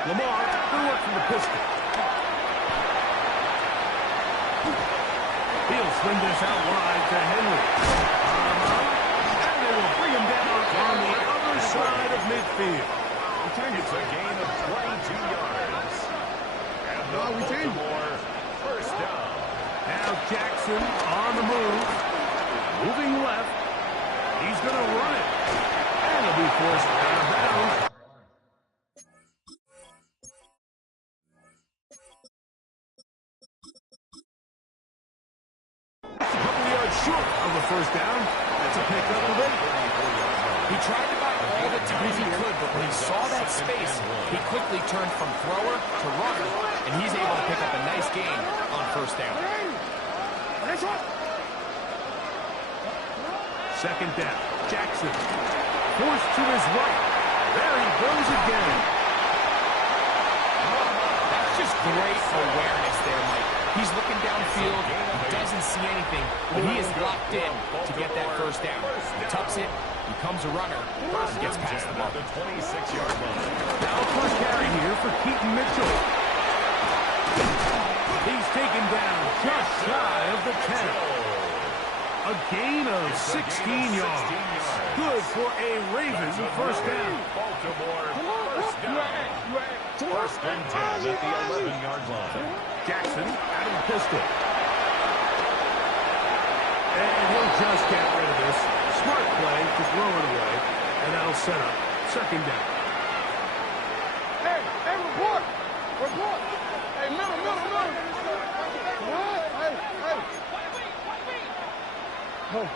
Lamar, good work from the pistol. He'll swing this out wide to Henry. And they will bring him down on the other side of midfield. It's a gain of 22 yards. And Baltimore first down. Now Jackson on the move. Moving left. He's going to run it. And he'll be forced out of bounds. Short of the first down. That's a pickup of 8. He tried to buy all the time he could, but when he saw that space, he quickly turned from thrower to runner, and he's able to pick up a nice gain on first down. Second down. Jackson forced to his right. There he goes again. That's just great awareness there, Mike. He's looking downfield. He doesn't see anything, but he is locked in to get that first down. He tucks it, becomes a runner, and gets past the ball. The 26-yard line. Now first carry here for Keaton Mitchell. He's taken down just shy of the 10. A gain of 16 yards. Good for a Ravens first down. Baltimore first down. First and 10 at the 11-yard line. Jackson out of the pistol. And he'll just get rid of this. Smart play to throw it away. And that'll set up second down. Hey, report! Report! Hey, middle! Hey! Oh.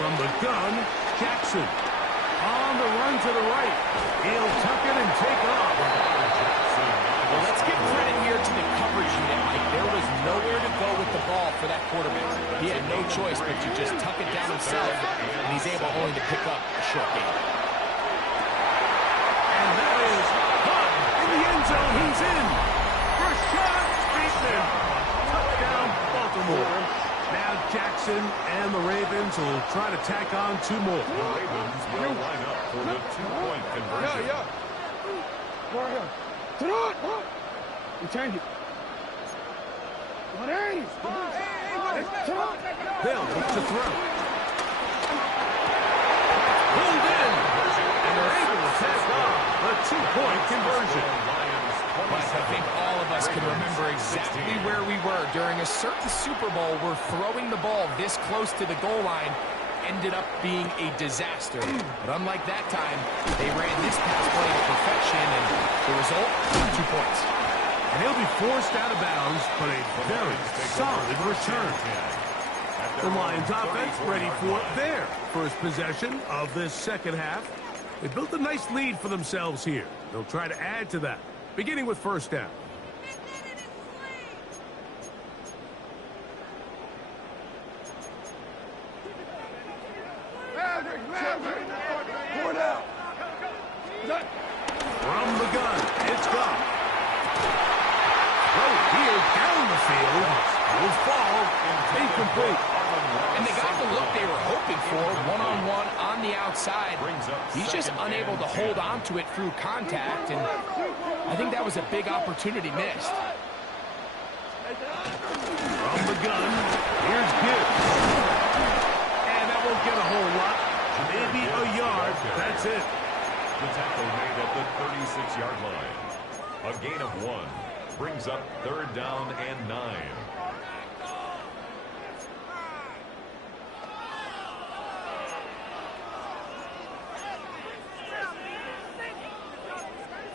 From the gun, Jackson. On the run to the right. He'll tuck it and take off. Well, let's give credit here to the coverage unit, Mike. There was nowhere to go with the ball for that quarterback. He had no choice but to just tuck it down himself, and he's able only to pick up a short gain. And that is caught in the end zone. He's in. First shot, Bateman. Touchdown, Baltimore. Now Jackson and the Ravens will try to tack on 2 more. The Ravens will line up for the 2-point conversion. Yeah. Throw it! You change it. 180! They'll look to throw. Pulled in. And they're able to tack on a 2-point conversion. But I think all of us can remember exactly where we were during a certain Super Bowl where throwing the ball this close to the goal line ended up being a disaster. But unlike that time, they ran this pass play to perfection, and the result, 2 points. And he'll be forced out of bounds, but a very solid return. The Lions offense ready for their first possession of this second half. They built a nice lead for themselves here. They'll try to add to that, beginning with first down. From the gun, it's gone. Right here down the field will fall incomplete. And they got the look they were hoping for, one-on-one on the outside. He's just unable to hold on to it through contact, and I think that was a big opportunity missed. From the gun, here's Gibbs. And that won't get a whole lot. Maybe a yard. That's it. The tackle made at the 36-yard line. A gain of 1 brings up third down and 9.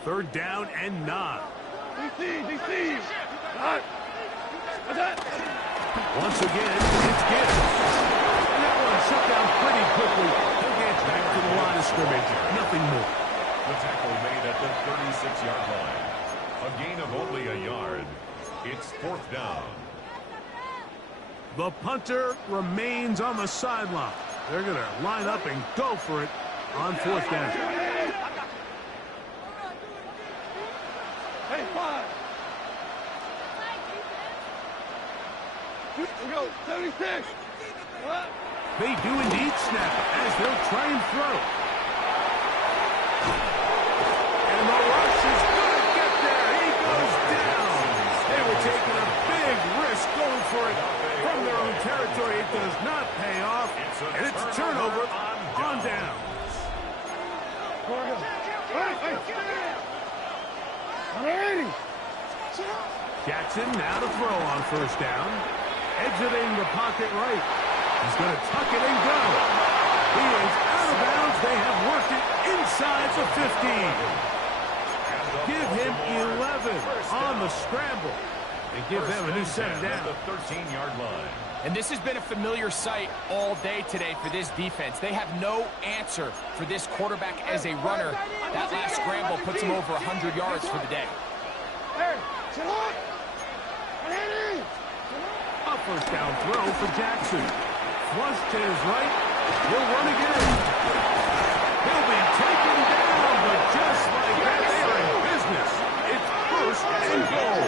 Third down and 9. DC. Once again, it's Gibbs. shut down pretty quickly. He'll get back to the line of scrimmage. Nothing more. The tackle made at the 36-yard line. A gain of only a yard. It's 4th down. The punter remains on the sideline. They're going to line up and go for it on 4th down. Hey, 5. We go, 76. What? They do indeed snap as they'll try and throw. And the rush is going to get there. He goes down. They were taking a big risk going for it from their own territory. It does not pay off. And it's a turnover on downs. Jackson now to throw on 1st down. Exiting the pocket right. He's going to tuck it and go. He is out of bounds. They have worked it inside the 15. Give him 11 on the scramble. And give them a new 7 down. The 13-yard line. And this has been a familiar sight all day today for this defense. They have no answer for this quarterback as a runner. That last scramble puts him over 100 yards for the day. A 1st down throw for Jackson. Flush to his right. He'll run again. He'll be taken down, but just like that, they are in business. It's 1st and goal.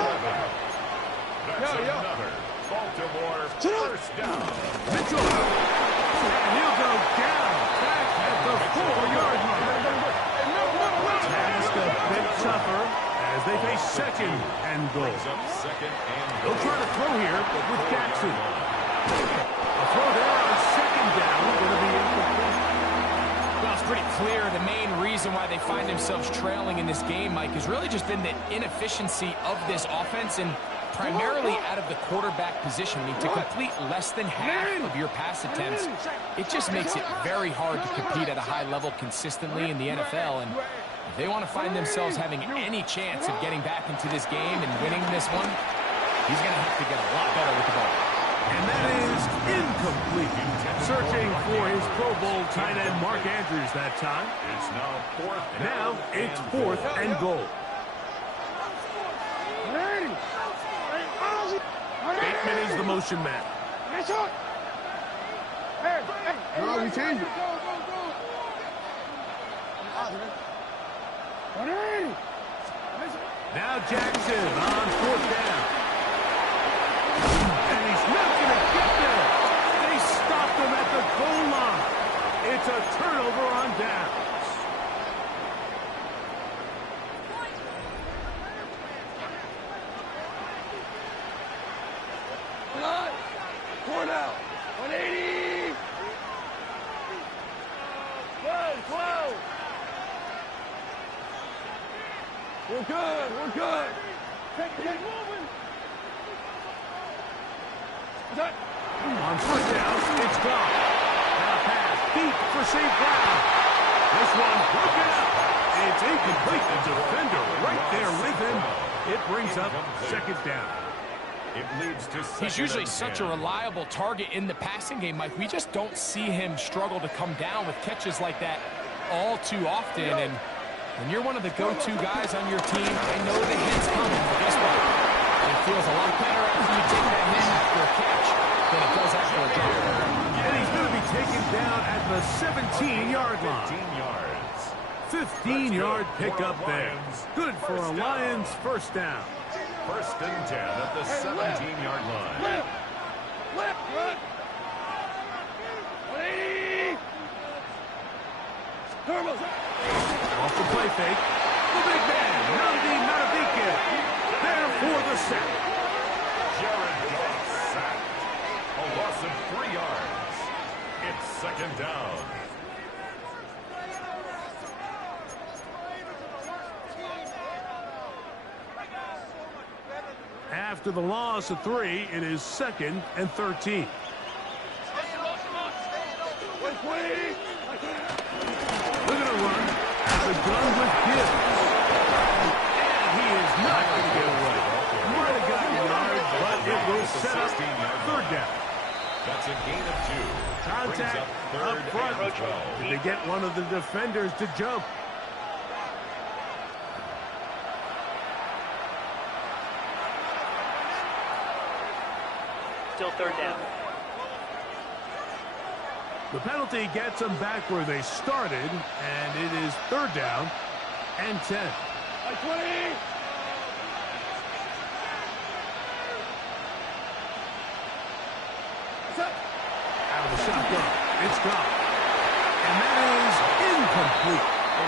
That's another Baltimore 1st down. Mitchell. And he'll go down back at the 4-yard line. Task a bit tougher as they face 2nd and goal. They'll try to throw here with Jackson. A throw there on 2nd down. Going to be incomplete. Well, it's pretty clear the main reason why they find themselves trailing in this game, Mike, has really just been the inefficiency of this offense and primarily out of the quarterback position. I mean, to complete less than half of your pass attempts, it just makes it very hard to compete at a high level consistently in the NFL. And if they want to find themselves having any chance of getting back into this game and winning this one, he's going to have to get a lot better with the ball. And that is incomplete. Searching for his Pro Bowl tight end Mark Andrews that time. It's now 4th down. Now it's 4th and goal. Bateman is the motion man. No, we changed it. Now Jackson on 4th down. And he's not going to get there. They stopped him at the goal line. It's a turnover on downs. Four out. 180. 12. We're good. We're good. Keep moving. On 1st down, it's gone. Now pass deep for St. Brown. This one broken up. It's incomplete. The defender right there with him. It brings up 2nd down. It leads to 2nd He's usually and such 10. a reliable target in the passing game, Mike. We just don't see him struggle to come down with catches like that all too often. And when you're one of the go-to guys on your team, I know the hit's coming, but guess what? It feels a lot better after you take that hit after a catch than it does after a drop. And he's going to be taken down at the 17-yard line. 15 yards. 15-yard pickup there. Good for a Lions 1st down. 1st and 10 at the 17-yard line. Left. 180. Turbo. Off the play fake. The big man, Nnamdi Madubuike, there for the sack. Jared Goff sacked. A loss of 3 yards. It's 2nd down. After the loss of 3, it is 2nd and 13. They're going to run at the gun with Gibbs. And he is not going to get away. Might have gotten a yard, but it will set up 3rd down. That's a gain of 2. Contact they get one of the defenders to jump. Still third down. The penalty gets them back where they started, and it is third down and 10. Like 20. Out of the shotgun. It's gone. And that is incomplete. A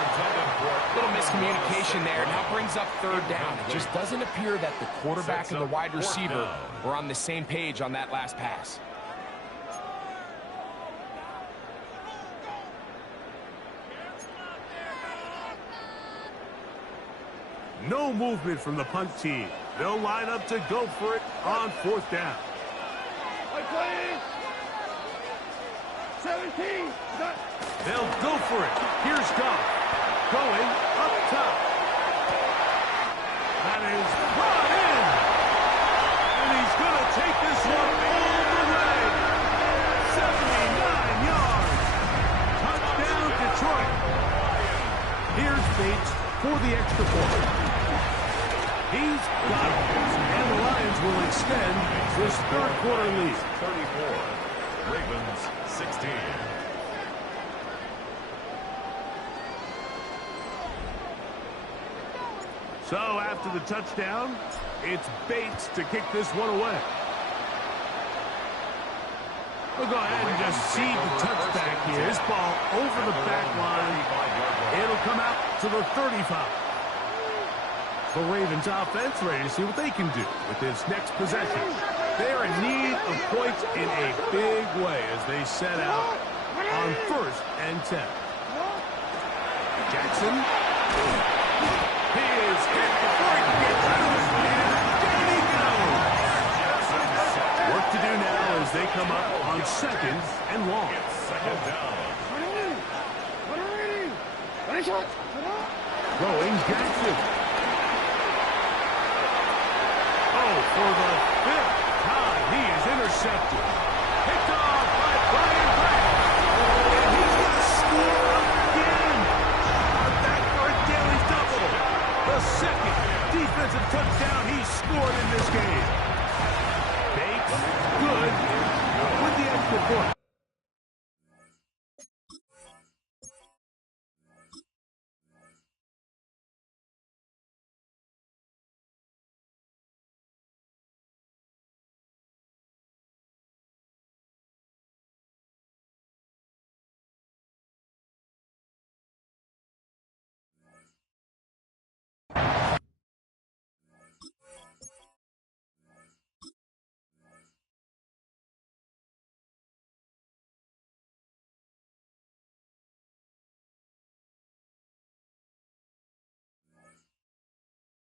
little miscommunication there. Now brings up third down. It just doesn't appear that the quarterback and the wide receiver were on the same page on that last pass. No movement from the punt team. They'll line up to go for it on fourth down. Like 20. 17. They'll go for it. Here's Goff. Going up top. That is brought in. And he's going to take this one all the way. 79 yards. Touchdown, Detroit. Here's Bates for the extra point. He's got it. And the Lions will extend this third quarter lead. 34. Ravens 16. So after the touchdown, it's Bates to kick this one away. We'll go ahead and just seed the touchback here. This ball over the back line. It'll come out to the 35. The Ravens offense ready to see what they can do with this next possession. They are in need of points in a big way as they set out on first and 10. Jackson. He is hit before he can get through it. And down he goes. Work to do now as they come up on second and long. Second down. Throwing Jackson. Oh, for the fifth time, he is intercepted. Picked off by Brian Brett. And he's going to score again. On back for a daily double. The second defensive touchdown he scored in this game. Bates, good, with the extra point.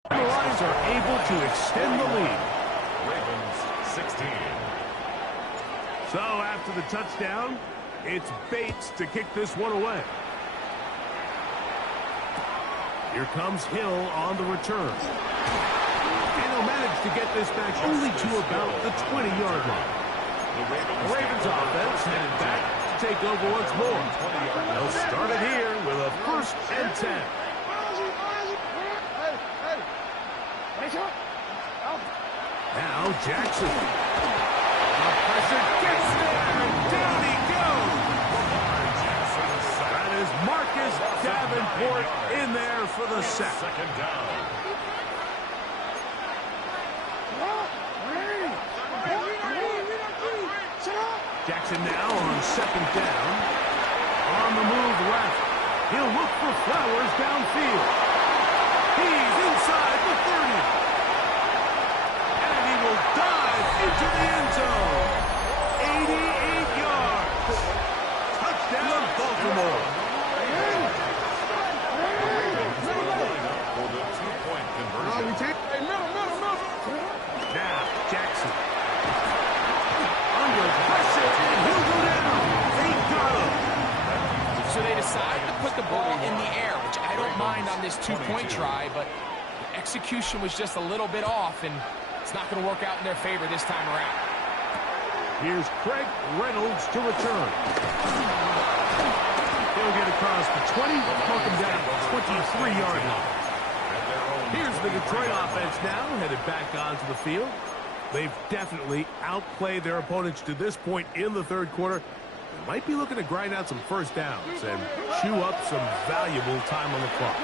The Lions are able to extend the lead. Ravens 16. So after the touchdown, it's Bates to kick this one away. Here comes Hill on the return. And he'll manage to get this back only to about the 20-yard line. The Ravens offense headed back to take over once more. They'll start it here with a first and 10. Now Jackson. The pressure gets there, and down he goes. That is Marcus Davenport in there for the sack. Second down. Jackson now on second down. On the move left. He'll look for Flowers downfield. He's inside the 30. And he will dive into the end zone. 88 yards. Touchdown, Baltimore. For the two-point conversion. Now, Jackson. Under pressure, and he'll go down. They got him. So they decide to put the ball in the air, which I don't mind on this two-point try, but the execution was just a little bit off, and it's not going to work out in their favor this time around. Here's Craig Reynolds to return. He'll get across the 20, poke him down to 23-yard line. Here's the Detroit offense now, headed back onto the field. They've definitely outplayed their opponents to this point in the third quarter. They might be looking to grind out some first downs and chew up some valuable time on the clock.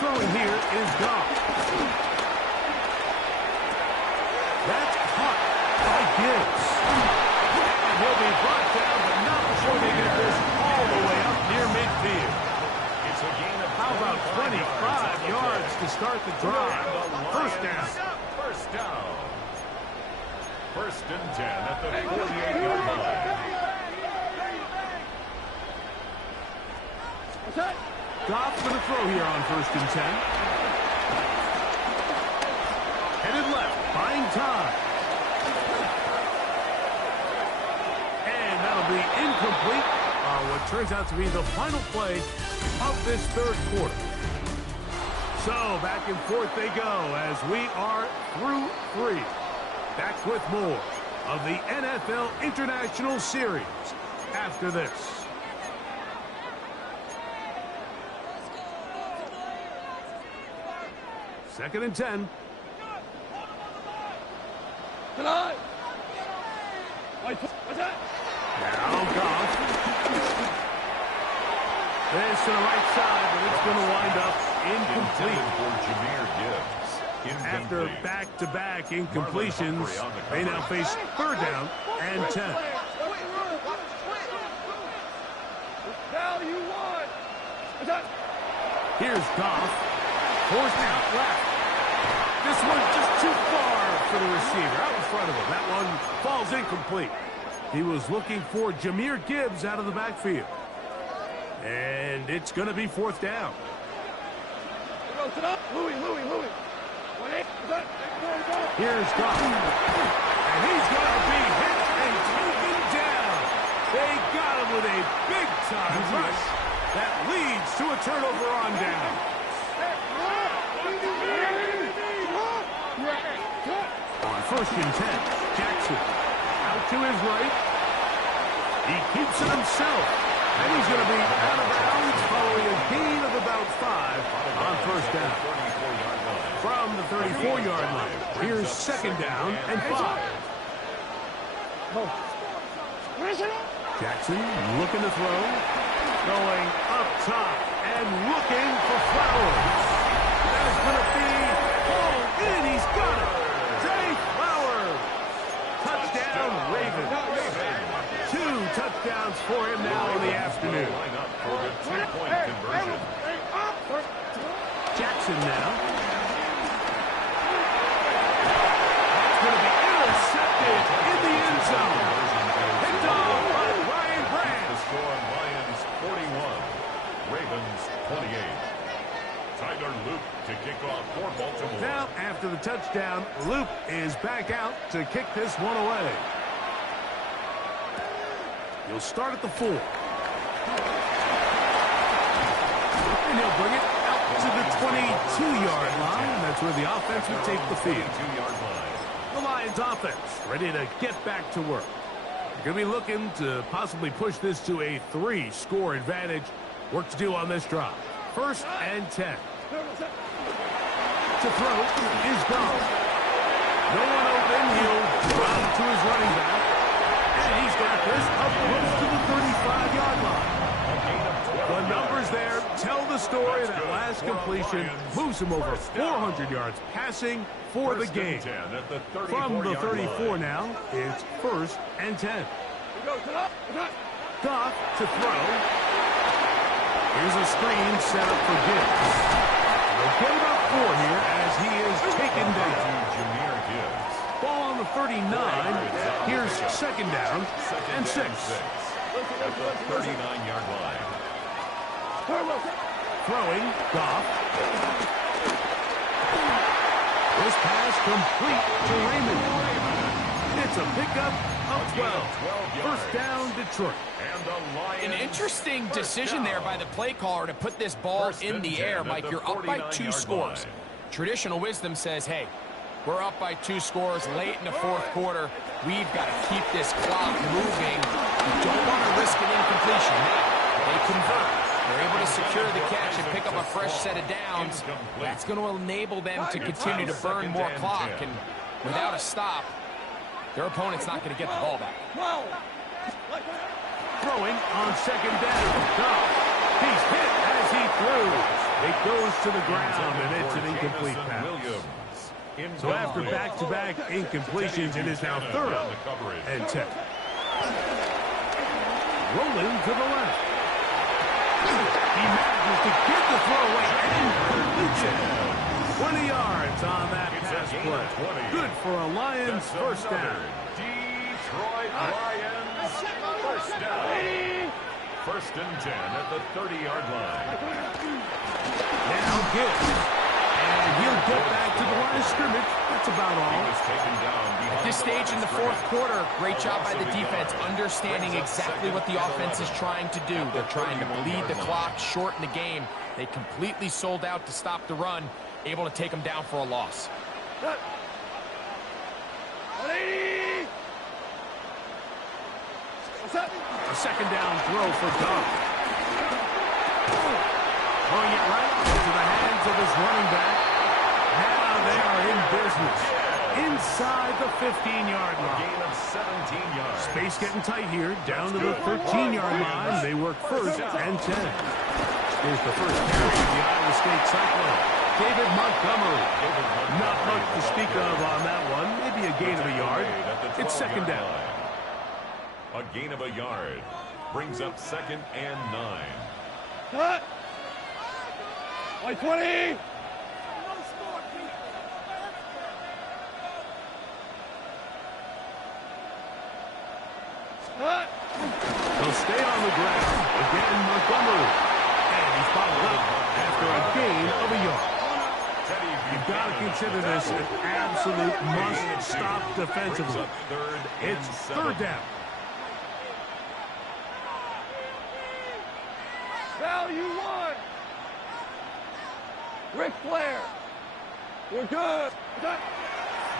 Throwing here is Goff. That's caught by Gibbs. And he'll be brought down, but not before they get this all the way up near midfield. It's a gain of How about 25 yards to start the drive? First down. First down. First and 10 at the 48-yard line. Goff for the throw here on first and 10. Headed left, buying time. And that'll be incomplete on what turns out to be the final play of this third quarter. So back and forth they go as we are through 3. Back with more of the NFL International Series after this. Second and 10. Now Goff. This to the right side, but it's going to wind up incomplete. For Jahmyr Gibbs. After back-to-back incompletions, they now face third down and 10. Here's Goff. Forced out left. This one's just too far for the receiver. Out in front of him. That one falls incomplete. He was looking for Jahmyr Gibbs out of the backfield. And it's going to be fourth down. Here's Goff. And he's going to be hit and taken down. They got him with a big-time rush that leads to a turnover on down. On first and 10, Jackson out to his right. He keeps it himself. And he's going to be out of bounds following a gain of about 5 on first down. From the 34-yard line, here's second down and 5. Jackson looking to throw. Going up top and looking for Flowers. That is going to be pulled in. He's got it. Zay Flowers. Touchdown, Ravens. 2 touchdowns for him now in the afternoon. Jackson now. That's going to be intercepted in the end zone. Picked off by Ryan Brandt. The score, Lions 41, Ravens 28. Tyler Luke to kick off for Baltimore. Now, after the touchdown, Luke is back out to kick this one away. He'll start at the 4. And he'll bring it out to the 22-yard line. That's where the offense will take the field. 22-yard line. The Lions offense ready to get back to work. They're going to be looking to possibly push this to a 3-score advantage. Work to do on this drive. First and 10. To throw is Goff. No one open. He'll run to his running back. And he's got this up close to the 35-yard line. The numbers there tell the story. That last completion moves him over 400 yards passing for the game. From the 34 now, it's first and 10. Goff to throw. Here's a screen set up for Gibbs. They'll get about 4 here as he is taken down. Jahmyr Gibbs. Ball on the 39. Here's second down and 6. At the 39-yard line. Throwing, Goff. This pass complete to Raymond. It's a pickup of 12. First down, Detroit. An interesting decision there by the play caller to put this ball in the air, Mike. You're up by 2 scores. Traditional wisdom says, hey, We're up by 2 scores late in the fourth quarter. We've got to keep this clock moving. We don't want to risk an incompletion. Now, they convert. They're able to secure the catch and pick up a fresh set of downs. That's going to enable them to continue to burn more clock. And without a stop, their opponent's not going to get the ball back. Throwing on second down. He's hit as he throws. It goes to the ground, and it's an incomplete pass. So after back-to-back incompletions, it is now 3rd and 10. Rolling to the left. He manages to get the throw away and completes it. 20 yards on that pass play. Good for a Lions first down. Detroit Lions first down. 1st and 10 at the 30-yard line. Now Gibbs. And he'll get back to the line of scrimmage. That's about all. At this stage in the fourth quarter, great job by the defense, understanding exactly what the offense is trying to do. They're trying to bleed the clock, shorten the game. They completely sold out to stop the run, able to take them down for a loss. A second down throw for Doug. Throwing it right into the hands of his running back. Now they are in business. Inside the 15-yard line. Gain of 17 yards. Space getting tight here. Down to the 13-yard line. They work 1st and 10. Here's the first carry of the Iowa State Cyclone. David Montgomery. Not much to speak of on that one. Maybe a gain of a yard. It's second down. A gain of a yard. Brings up 2nd and 9. Cut. 20. He'll stay on the ground. Again, Montgomery. And he's followed up after a gain of a yard. You've got to consider this an absolute must-stop defensively. It's 3rd down. Value 1. Ric Flair. We're good.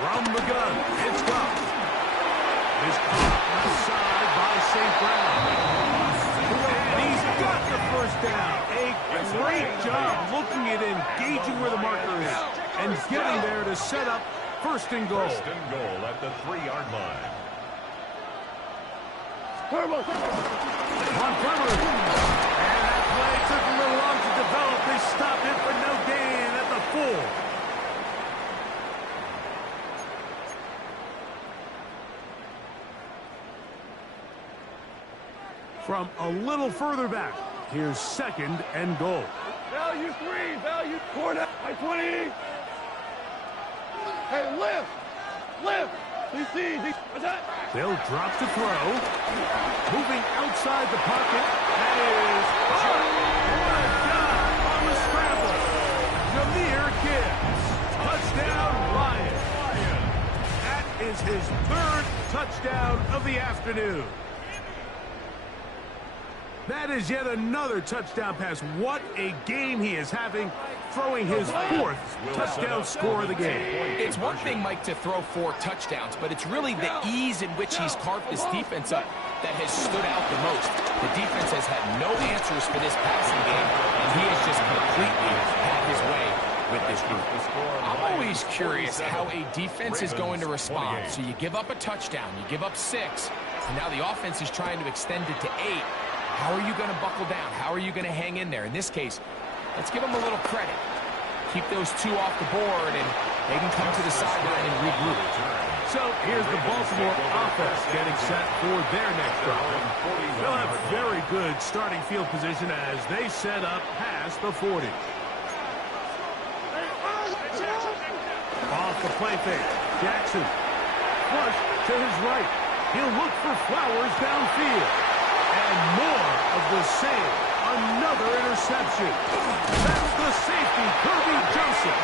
From the gun, it's Goff. Is caught left side by St. Brown. And he's got the first down. A great job looking at engaging where the marker is and getting there to set up 1st and goal. 1st and goal at the 3-yard line. Montgomery. And that play took a little long to develop. They stopped it for no gain at the 4. From a little further back, here's 2nd and goal. Value 3. Value 4. 20. Hey, lift. They'll drop to throw. Moving outside the pocket. That is... what a dive on the scramble. Jahmyr Gibbs. Touchdown, Lions. That is his 3rd touchdown of the afternoon. That is yet another touchdown pass. What a game he is having, throwing his 4th touchdown score of the game. It's one thing, Mike, to throw 4 touchdowns, but it's really the ease in which he's carved this defense up that has stood out the most. The defense has had no answers for this passing game, and he has just completely had his way with this group. I'm always curious how a defense is going to respond. So you give up a touchdown, you give up 6, and now the offense is trying to extend it to 8. How are you going to buckle down? How are you going to hang in there? In this case, let's give them a little credit. Keep those 2 off the board, and they can come to the sideline and regroup. So here's the Baltimore offense getting set for their next drive. They'll have very good starting field position as they set up past the 40. Off the play fake. Jackson. Flush to his right. He'll look for Flowers downfield. And more of the same. Another interception. That's the safety, Kirby Joseph.